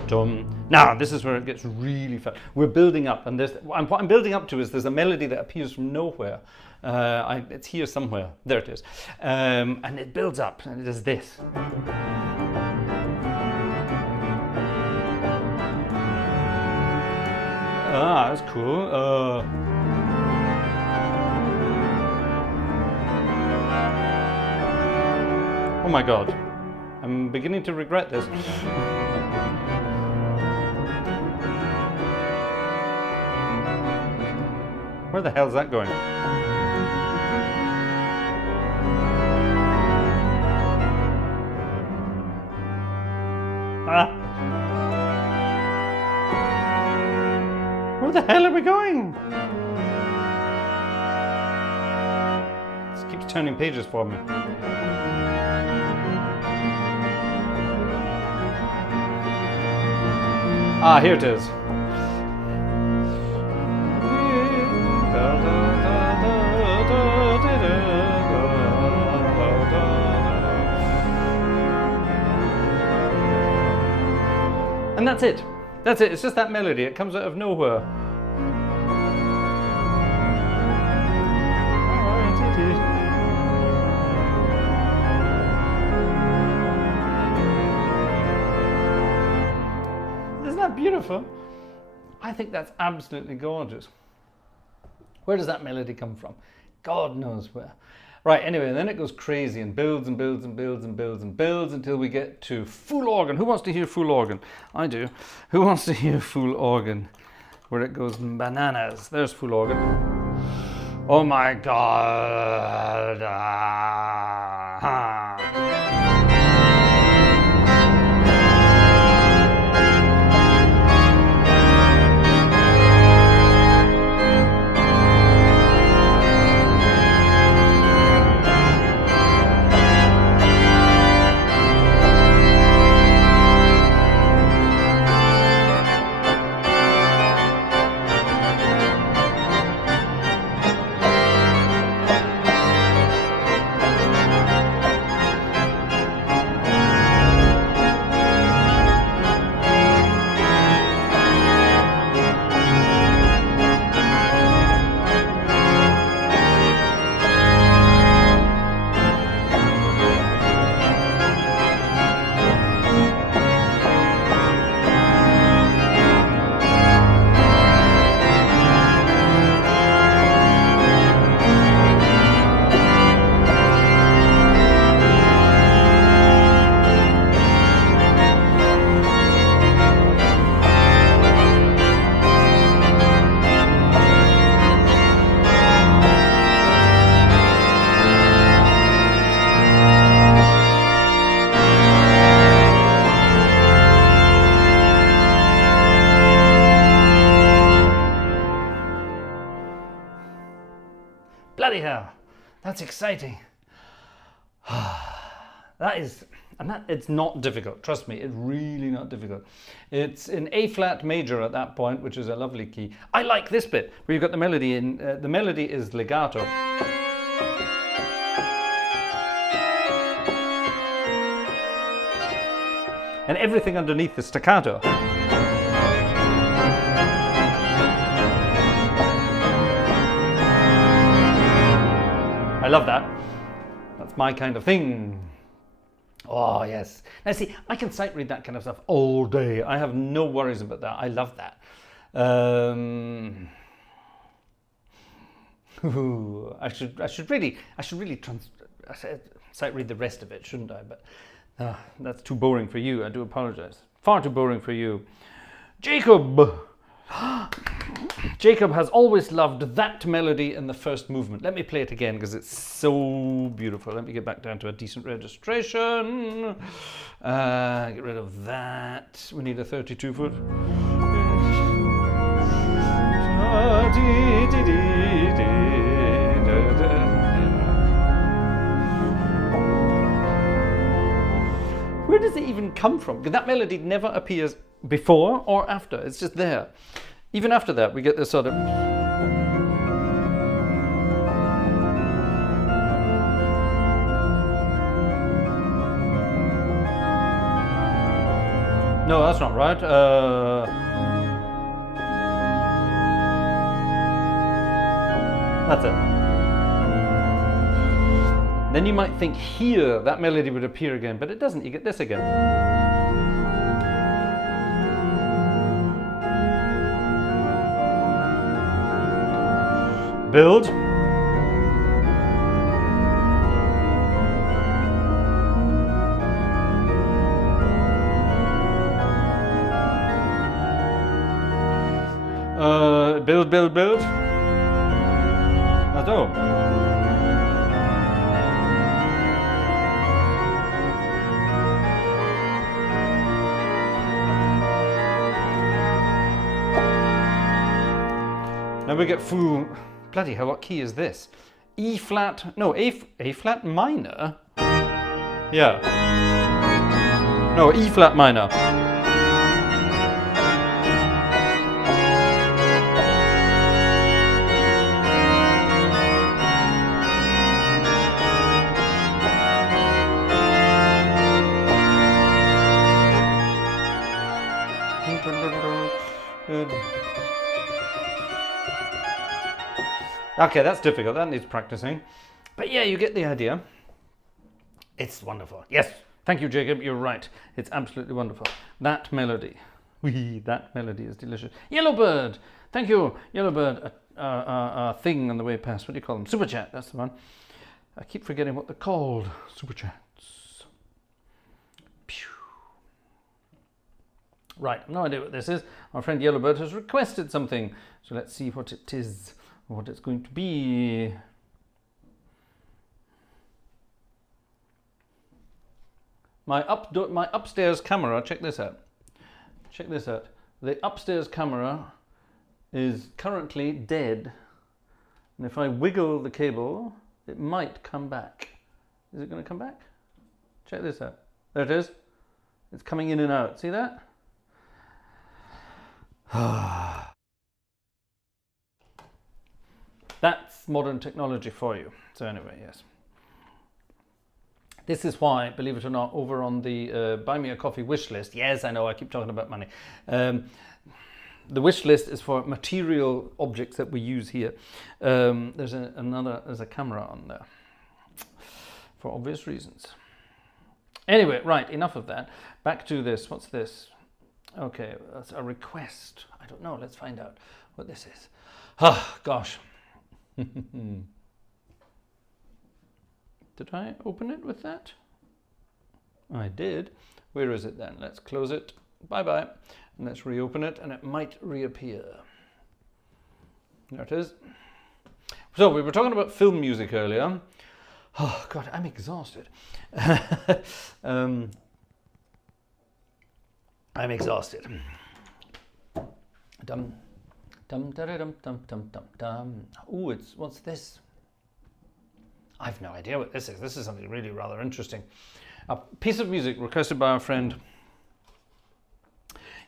Dum. Now, this is where it gets really fun. We're building up, and what I'm building up to is there's a melody that appears from nowhere. It's here somewhere. There it is. And it builds up, and it does this. That's cool. Oh my God. I'm beginning to regret this. Where the hell's that going? Where the hell are we going? This keeps turning pages for me. Here it is. And that's it. That's it. It's just that melody. It comes out of nowhere. Isn't that beautiful? I think that's absolutely gorgeous. Where does that melody come from? God knows where. Right, anyway, and then it goes crazy and builds and builds and builds and builds and builds until we get to full organ. Who wants to hear full organ? I do. Who wants to hear full organ? Where it goes bananas. There's full organ. Oh my God. That's exciting. That is, and that, it's not difficult. Trust me, it's really not difficult. It's in A flat major at that point, which is a lovely key. I like this bit where you've got the melody in. The melody is legato. And everything underneath is staccato. I love that. That's my kind of thing. Oh, yes. Now, see, I can sight read that kind of stuff all day. I have no worries about that. I love that. I should really sight read the rest of it, shouldn't I? But that's too boring for you. I do apologize. Far too boring for you. Jacob. Jacob has always loved that melody in the first movement. Let me play it again because it's so beautiful. Let me get back down to a decent registration. Get rid of that. We need a 32 foot. Where does it even come from? Because that melody never appears before or after. It's just there. Even after that, we get this sort of... No, that's not right. That's it. Then you might think here that melody would appear again, but it doesn't. You get this again. Build. Build. That's all. Now we get full. Bloody hell, what key is this? E flat, no, A flat minor? Yeah. No, E flat minor. Okay, that's difficult. That needs practicing. But yeah, you get the idea. It's wonderful. Yes, thank you, Jacob. You're right. It's absolutely wonderful. That melody. That melody is delicious. Yellowbird. Thank you, Yellowbird. A thing on the way past. What do you call them? Super chat. That's the one. I keep forgetting what they're called. Super chats. Pew. Right, no idea what this is. Our friend Yellowbird has requested something. So let's see what it is. What it's going to be. My upstairs camera, check this out. Check this out. The upstairs camera is currently dead. And if I wiggle the cable, it might come back. Is it going to come back? Check this out. There it is. It's coming in and out. See that? That's modern technology for you. So anyway, yes. This is why, believe it or not, over on the Buy Me a Coffee wish list, yes, I know, I keep talking about money. The wish list is for material objects that we use here. There's a camera on there, for obvious reasons. Anyway, right, enough of that. Back to this. What's this? Okay, that's a request. I don't know. Let's find out what this is. Oh, gosh. Did I open it with that? I did. Where is it then? Let's close it. Bye-bye. And let's reopen it, and it might reappear. There it is. So we were talking about film music earlier. Oh, God, I'm exhausted. I'm exhausted. Dum, dum, da, dum, dum, dum, dum, dum. Ooh, what's this? I've no idea what this is. This is something really rather interesting. A piece of music requested by our friend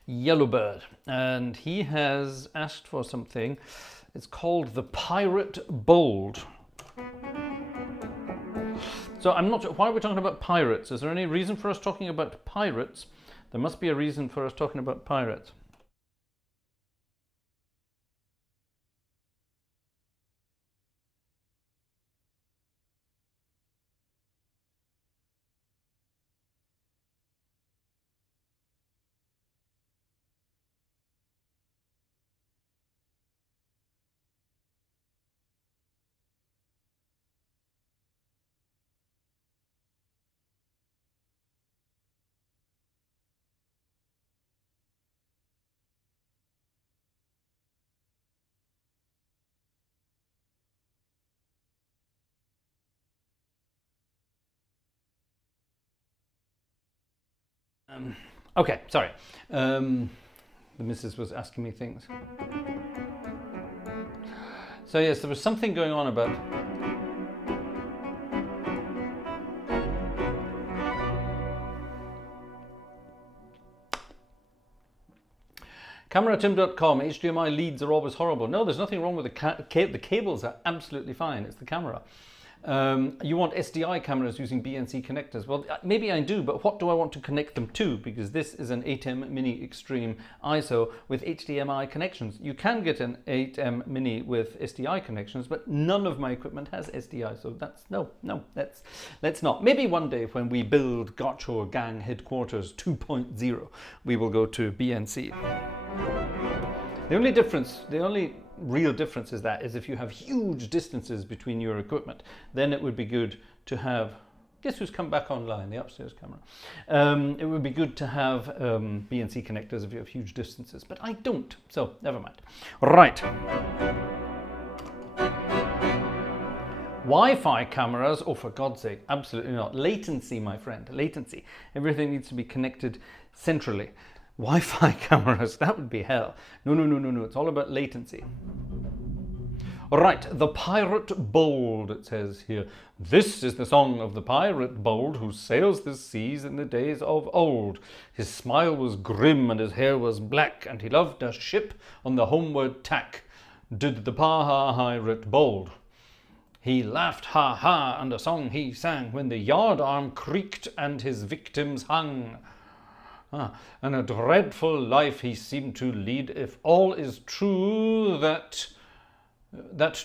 Yellowbird, and he has asked for something. It's called The Pirate Bold. So I'm not sure, why are we talking about pirates? Is there any reason for us talking about pirates? There must be a reason for us talking about pirates. Okay, sorry. The missus was asking me things. So yes, there was something going on about... CameraTim.com, HDMI leads are always horrible. No, there's nothing wrong with the cables are absolutely fine. It's the camera. You want SDI cameras using BNC connectors. Well, maybe I do, but what do I want to connect them to? Because this is an 8M Mini Extreme ISO with HDMI connections. You can get an 8M Mini with SDI connections, but none of my equipment has SDI, so that's no, let's not. Maybe one day when we build Gartshore Gang Headquarters 2.0, we will go to BNC. The only real difference is if you have huge distances between your equipment, then it would be good to have, guess who's come back online, the upstairs camera. It would be good to have BNC connectors if you have huge distances, but I don't, so never mind. Right. Wi-Fi cameras, oh for God's sake, absolutely not. Latency, my friend, latency. Everything needs to be connected centrally. Wi-Fi cameras, that would be hell. No, it's all about latency. All right, the Pirate Bold, it says here. This is the song of the Pirate Bold who sails the seas in the days of old. His smile was grim and his hair was black, and he loved a ship on the homeward tack. Did the Pirate Bold. He laughed ha ha, and a song he sang when the yard arm creaked and his victims hung. And a dreadful life he seemed to lead, if all is true that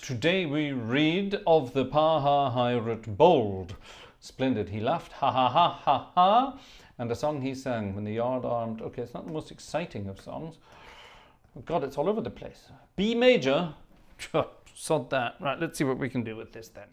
today we read of the Pirate Bold. Splendid. He laughed, ha ha ha ha ha, and a song he sang when the yard armed. Okay, it's not the most exciting of songs. Oh God, it's all over the place. B major. Sod that. Right, let's see what we can do with this then.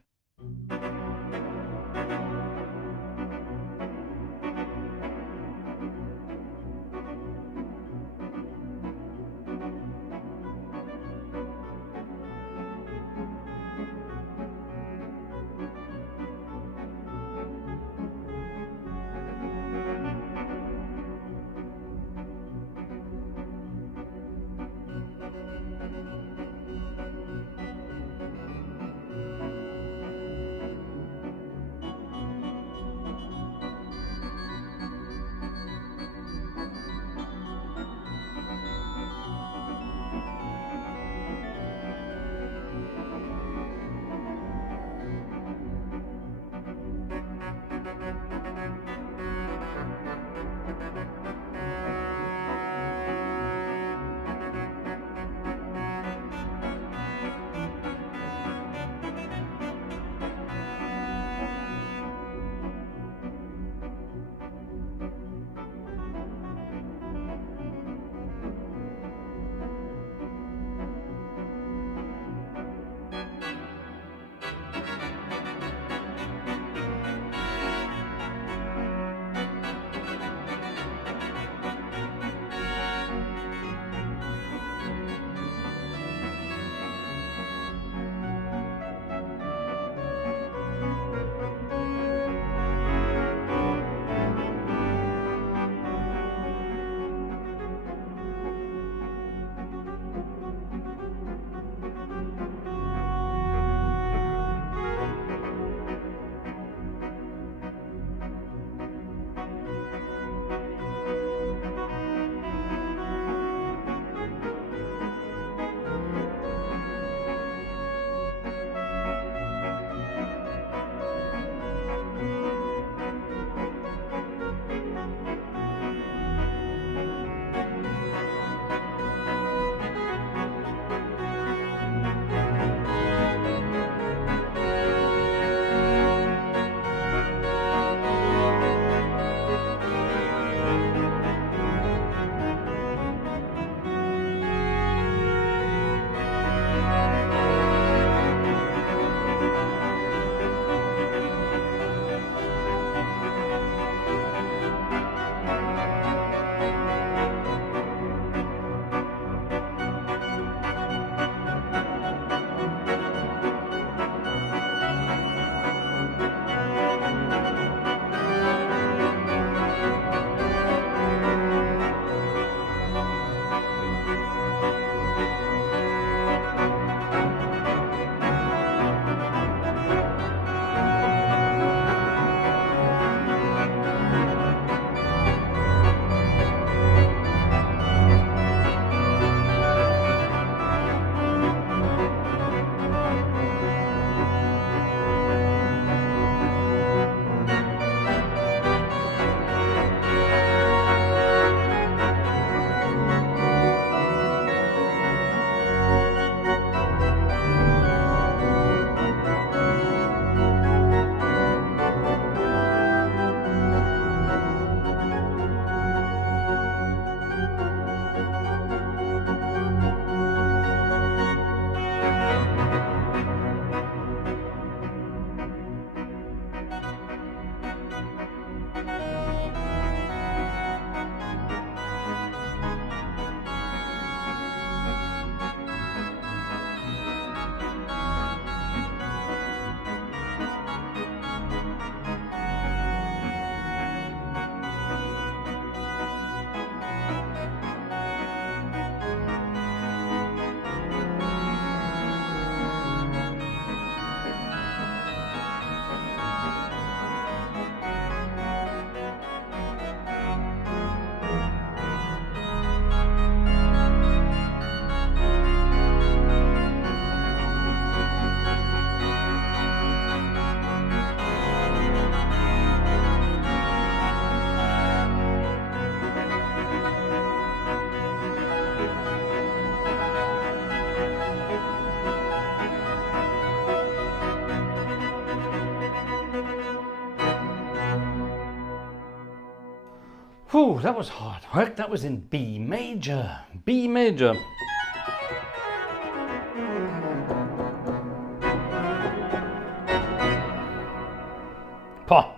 Whew, that was hard work. That was in B major. B major.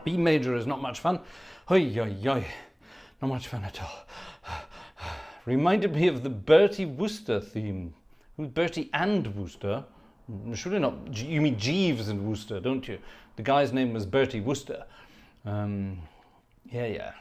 B major is not much fun. Oi, oi, oi. Not much fun at all. Reminded me of the Bertie Wooster theme. Who's Bertie and Wooster? Surely not. You mean Jeeves and Wooster, don't you? The guy's name was Bertie Wooster. Yeah.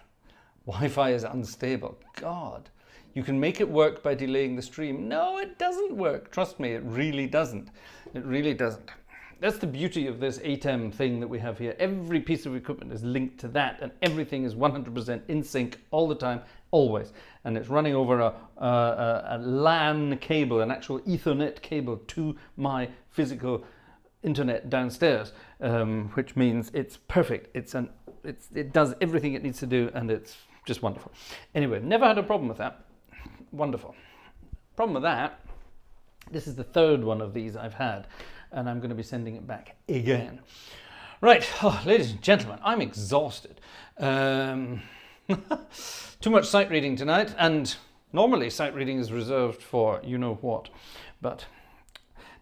Wi-Fi is unstable. God. You can make it work by delaying the stream. No, it doesn't work. Trust me, it really doesn't. It really doesn't. That's the beauty of this 8M thing that we have here. Every piece of equipment is linked to that, and everything is 100% in sync all the time, always. And it's running over a LAN cable, an actual Ethernet cable to my physical internet downstairs, which means it's perfect. It does everything it needs to do, and it's just wonderful. Anyway, never had a problem with that. Wonderful. Problem with that, this is the third one of these I've had, and I'm going to be sending it back again. Right, ladies and gentlemen, I'm exhausted. Too much sight reading tonight, and normally sight reading is reserved for you know what, but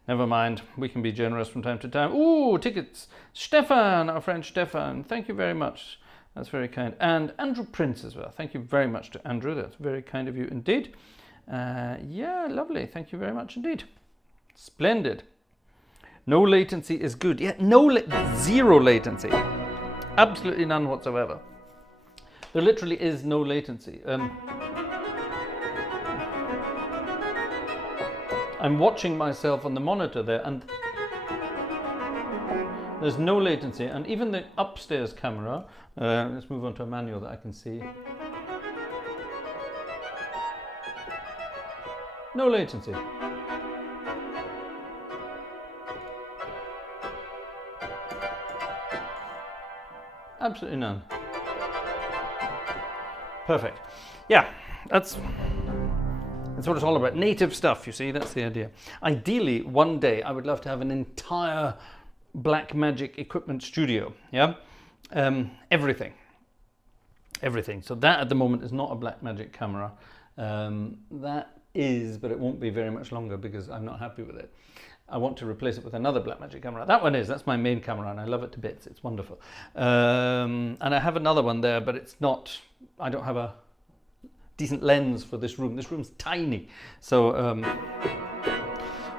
never mind, we can be generous from time to time. Ooh, tickets! Stefan, our friend Stefan, thank you very much. That's very kind. And Andrew Prince as well. Thank you very much to Andrew. That's very kind of you indeed. Yeah, lovely. Thank you very much indeed. Splendid. No latency is good. Yeah, zero latency. Absolutely none whatsoever. There literally is no latency. I'm watching myself on the monitor there, and there's no latency. And even the upstairs camera, let's move on to a manual that I can see. No latency. Absolutely none. Perfect. Yeah, that's what it's all about. Native stuff, you see, that's the idea. Ideally, one day, I would love to have an entire Blackmagic equipment studio, yeah? Everything. So that at the moment is not a Blackmagic camera. That is, but it won't be very much longer because I'm not happy with it. I want to replace it with another Blackmagic camera. That one is, that's my main camera, and I love it to bits. It's wonderful. And I have another one there, but it's not, I don't have a decent lens for this room. This room's tiny. So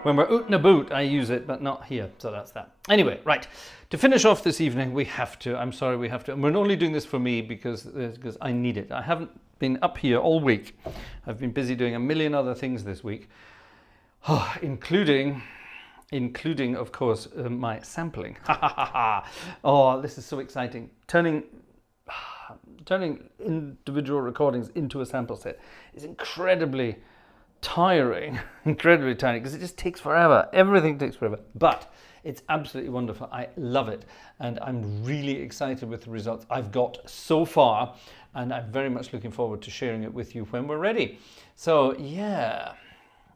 when we're out and about, I use it, but not here. So that's that. Anyway, right. To finish off this evening, we have to, I'm sorry, we have to, and we're only doing this for me because I need it. I haven't been up here all week. I've been busy doing a million other things this week, including of course my sampling. Oh, this is so exciting. Turning individual recordings into a sample set is incredibly tiring because it just takes forever. Everything takes forever, but it's absolutely wonderful. I love it, and I'm really excited with the results I've got so far, and I'm very much looking forward to sharing it with you when we're ready. So yeah.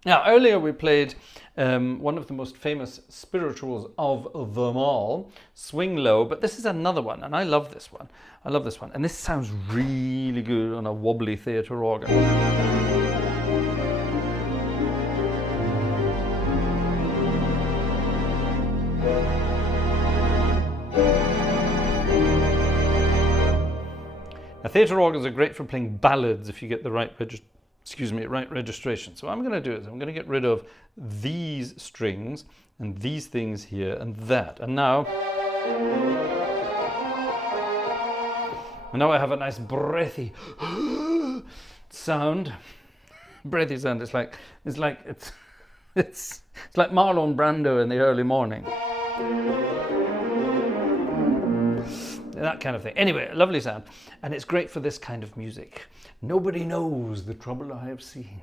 Now, earlier we played one of the most famous spirituals of them all, Swing Low, but this is another one, and I love this one. And this sounds really good on a wobbly theatre organ. Now, theatre organs are great for playing ballads if you get the right registration. So what I'm going to do is I'm going to get rid of these strings and these things here and that. And now I have a nice breathy sound. Breathy sound. It's like Marlon Brando in the early morning. That kind of thing. Anyway, a lovely sound, and it's great for this kind of music. Nobody knows the trouble I have seen.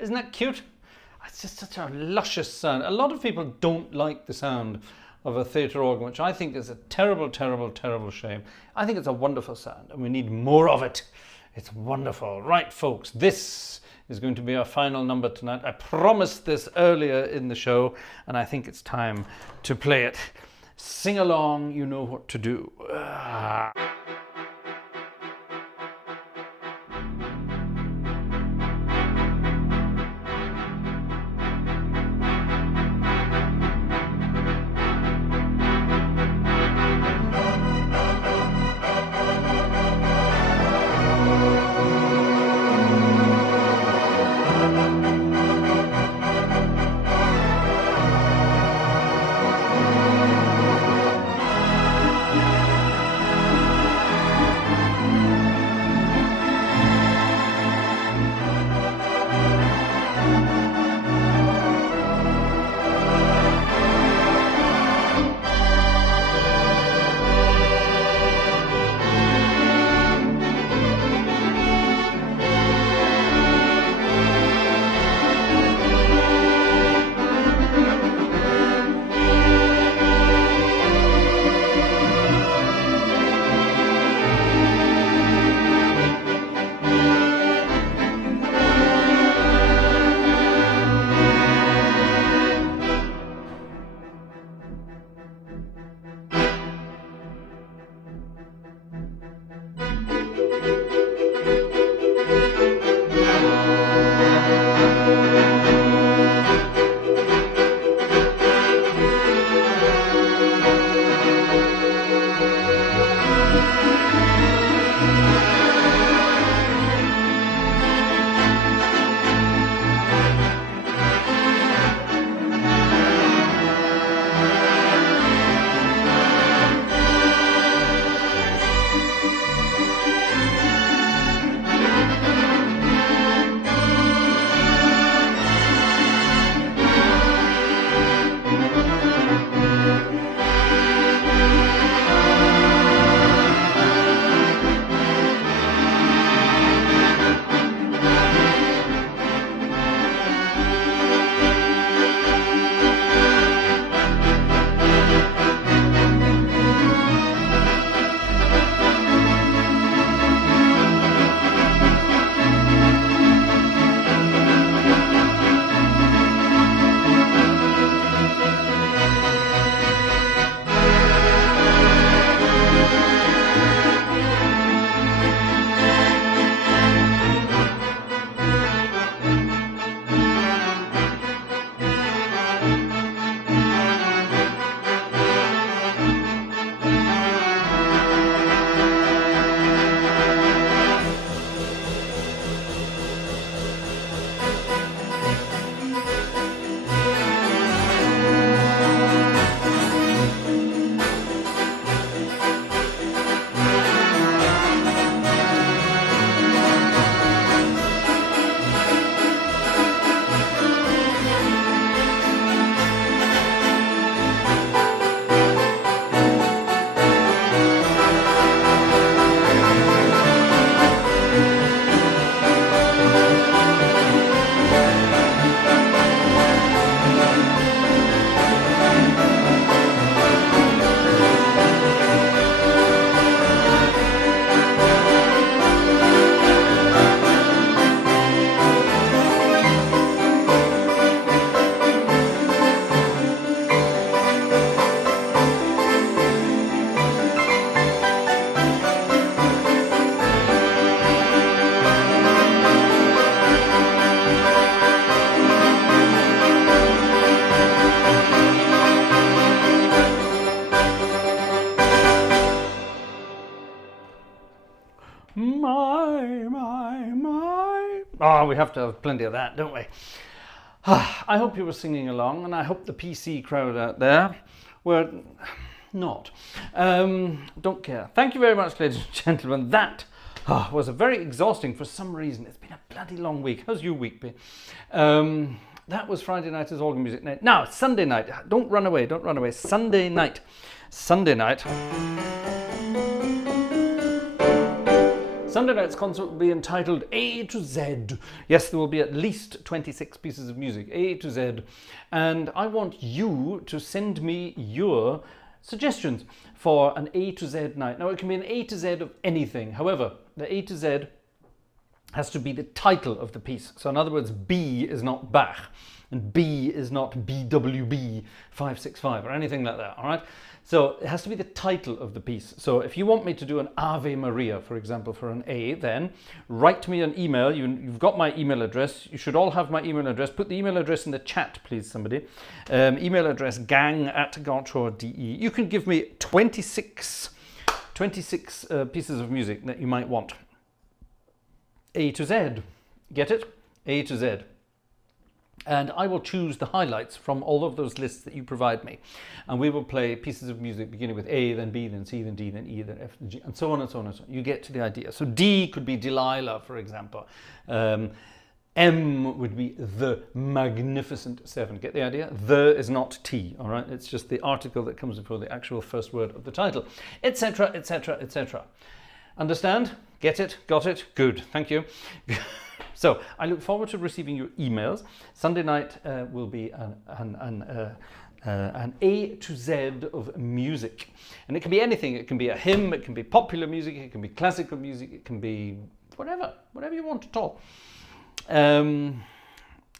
Isn't that cute? It's just such a luscious sound. A lot of people don't like the sound of a theatre organ, which I think is a terrible, terrible, terrible shame. I think it's a wonderful sound, and we need more of it. It's wonderful. Right, folks, this is going to be our final number tonight. I promised this earlier in the show, and I think it's time to play it. Sing along, you know what to do. Oh, we have to have plenty of that, don't we? I hope you were singing along, and I hope the PC crowd out there were not. Don't care. Thank you very much, ladies and gentlemen. That was a very exhausting, for some reason. It's been a bloody long week. How's your week been? That was Friday night as organ music night. Now, Sunday night. Don't run away. Don't run away. Sunday night. Sunday night. Sunday night's concert will be entitled A to Z. Yes, there will be at least 26 pieces of music, A to Z. And I want you to send me your suggestions for an A to Z night. Now, it can be an A to Z of anything. However, the A to Z has to be the title of the piece. So in other words, B is not Bach, and B is not BWB 565 or anything like that, all right? So it has to be the title of the piece. So if you want me to do an Ave Maria, for example, for an A, then write me an email. You've got my email address. You should all have my email address. Put the email address in the chat, please, somebody. Email address gang@gartshore.de. You can give me 26 pieces of music that you might want. A to Z. Get it? A to Z. And I will choose the highlights from all of those lists that you provide me. And we will play pieces of music beginning with A, then B, then C, then D, then E, then F, then G, and so on and so on and so on. You get to the idea. So D could be Delilah, for example. M would be the Magnificent Seven. Get the idea? The is not T, all right? It's just the article that comes before the actual first word of the title, etc., etc., etc. Understand? Get it? Got it? Good. Thank you. So I look forward to receiving your emails. Sunday night will be an A to Z of music. And it can be anything. It can be a hymn, it can be popular music, it can be classical music, it can be whatever you want at all.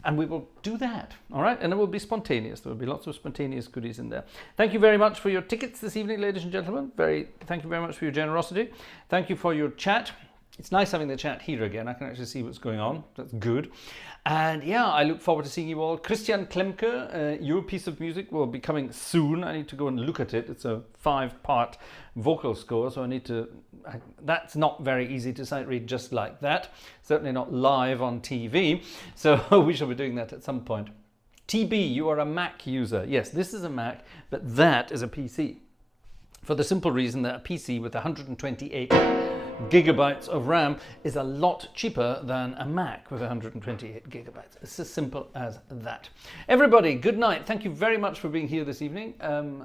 And we will do that, all right? And it will be spontaneous. There will be lots of spontaneous goodies in there. Thank you very much for your tickets this evening, ladies and gentlemen. Thank you very much for your generosity. Thank you for your chat. It's nice having the chat here again. I can actually see what's going on. That's good. And yeah, I look forward to seeing you all. Christian Klemke, your piece of music will be coming soon. I need to go and look at it. It's a 5-part vocal score, so that's not very easy to sight read just like that. Certainly not live on TV. So we shall be doing that at some point. TB, you are a Mac user. Yes, this is a Mac, but that is a PC. For the simple reason that a PC with 128 gigabytes of RAM is a lot cheaper than a Mac with 128 gigabytes. It's as simple as that. Everybody, good night. Thank you very much for being here this evening.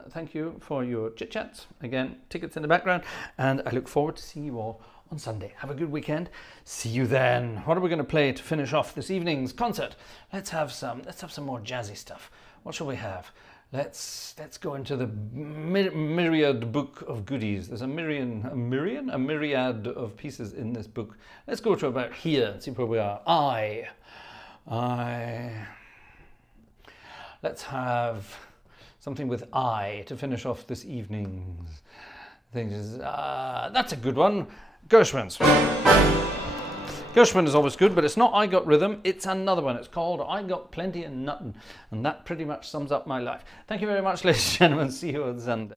Thank you for your chit-chats. Again, tickets in the background. And I look forward to seeing you all on Sunday. Have a good weekend. See you then. What are we going to play to finish off this evening's concert? Let's have some more jazzy stuff. What shall we have? Let's go into the myriad book of goodies. There's a myriad of pieces in this book. Let's go to about here and see where we are. Let's have something with I to finish off this evening's things. That's a good one. Gershwin's. Gershwin is always good, but it's not I Got Rhythm, it's another one. It's called I Got Plenty and Nuttin', and that pretty much sums up my life. Thank you very much, ladies and gentlemen. See you on Sunday.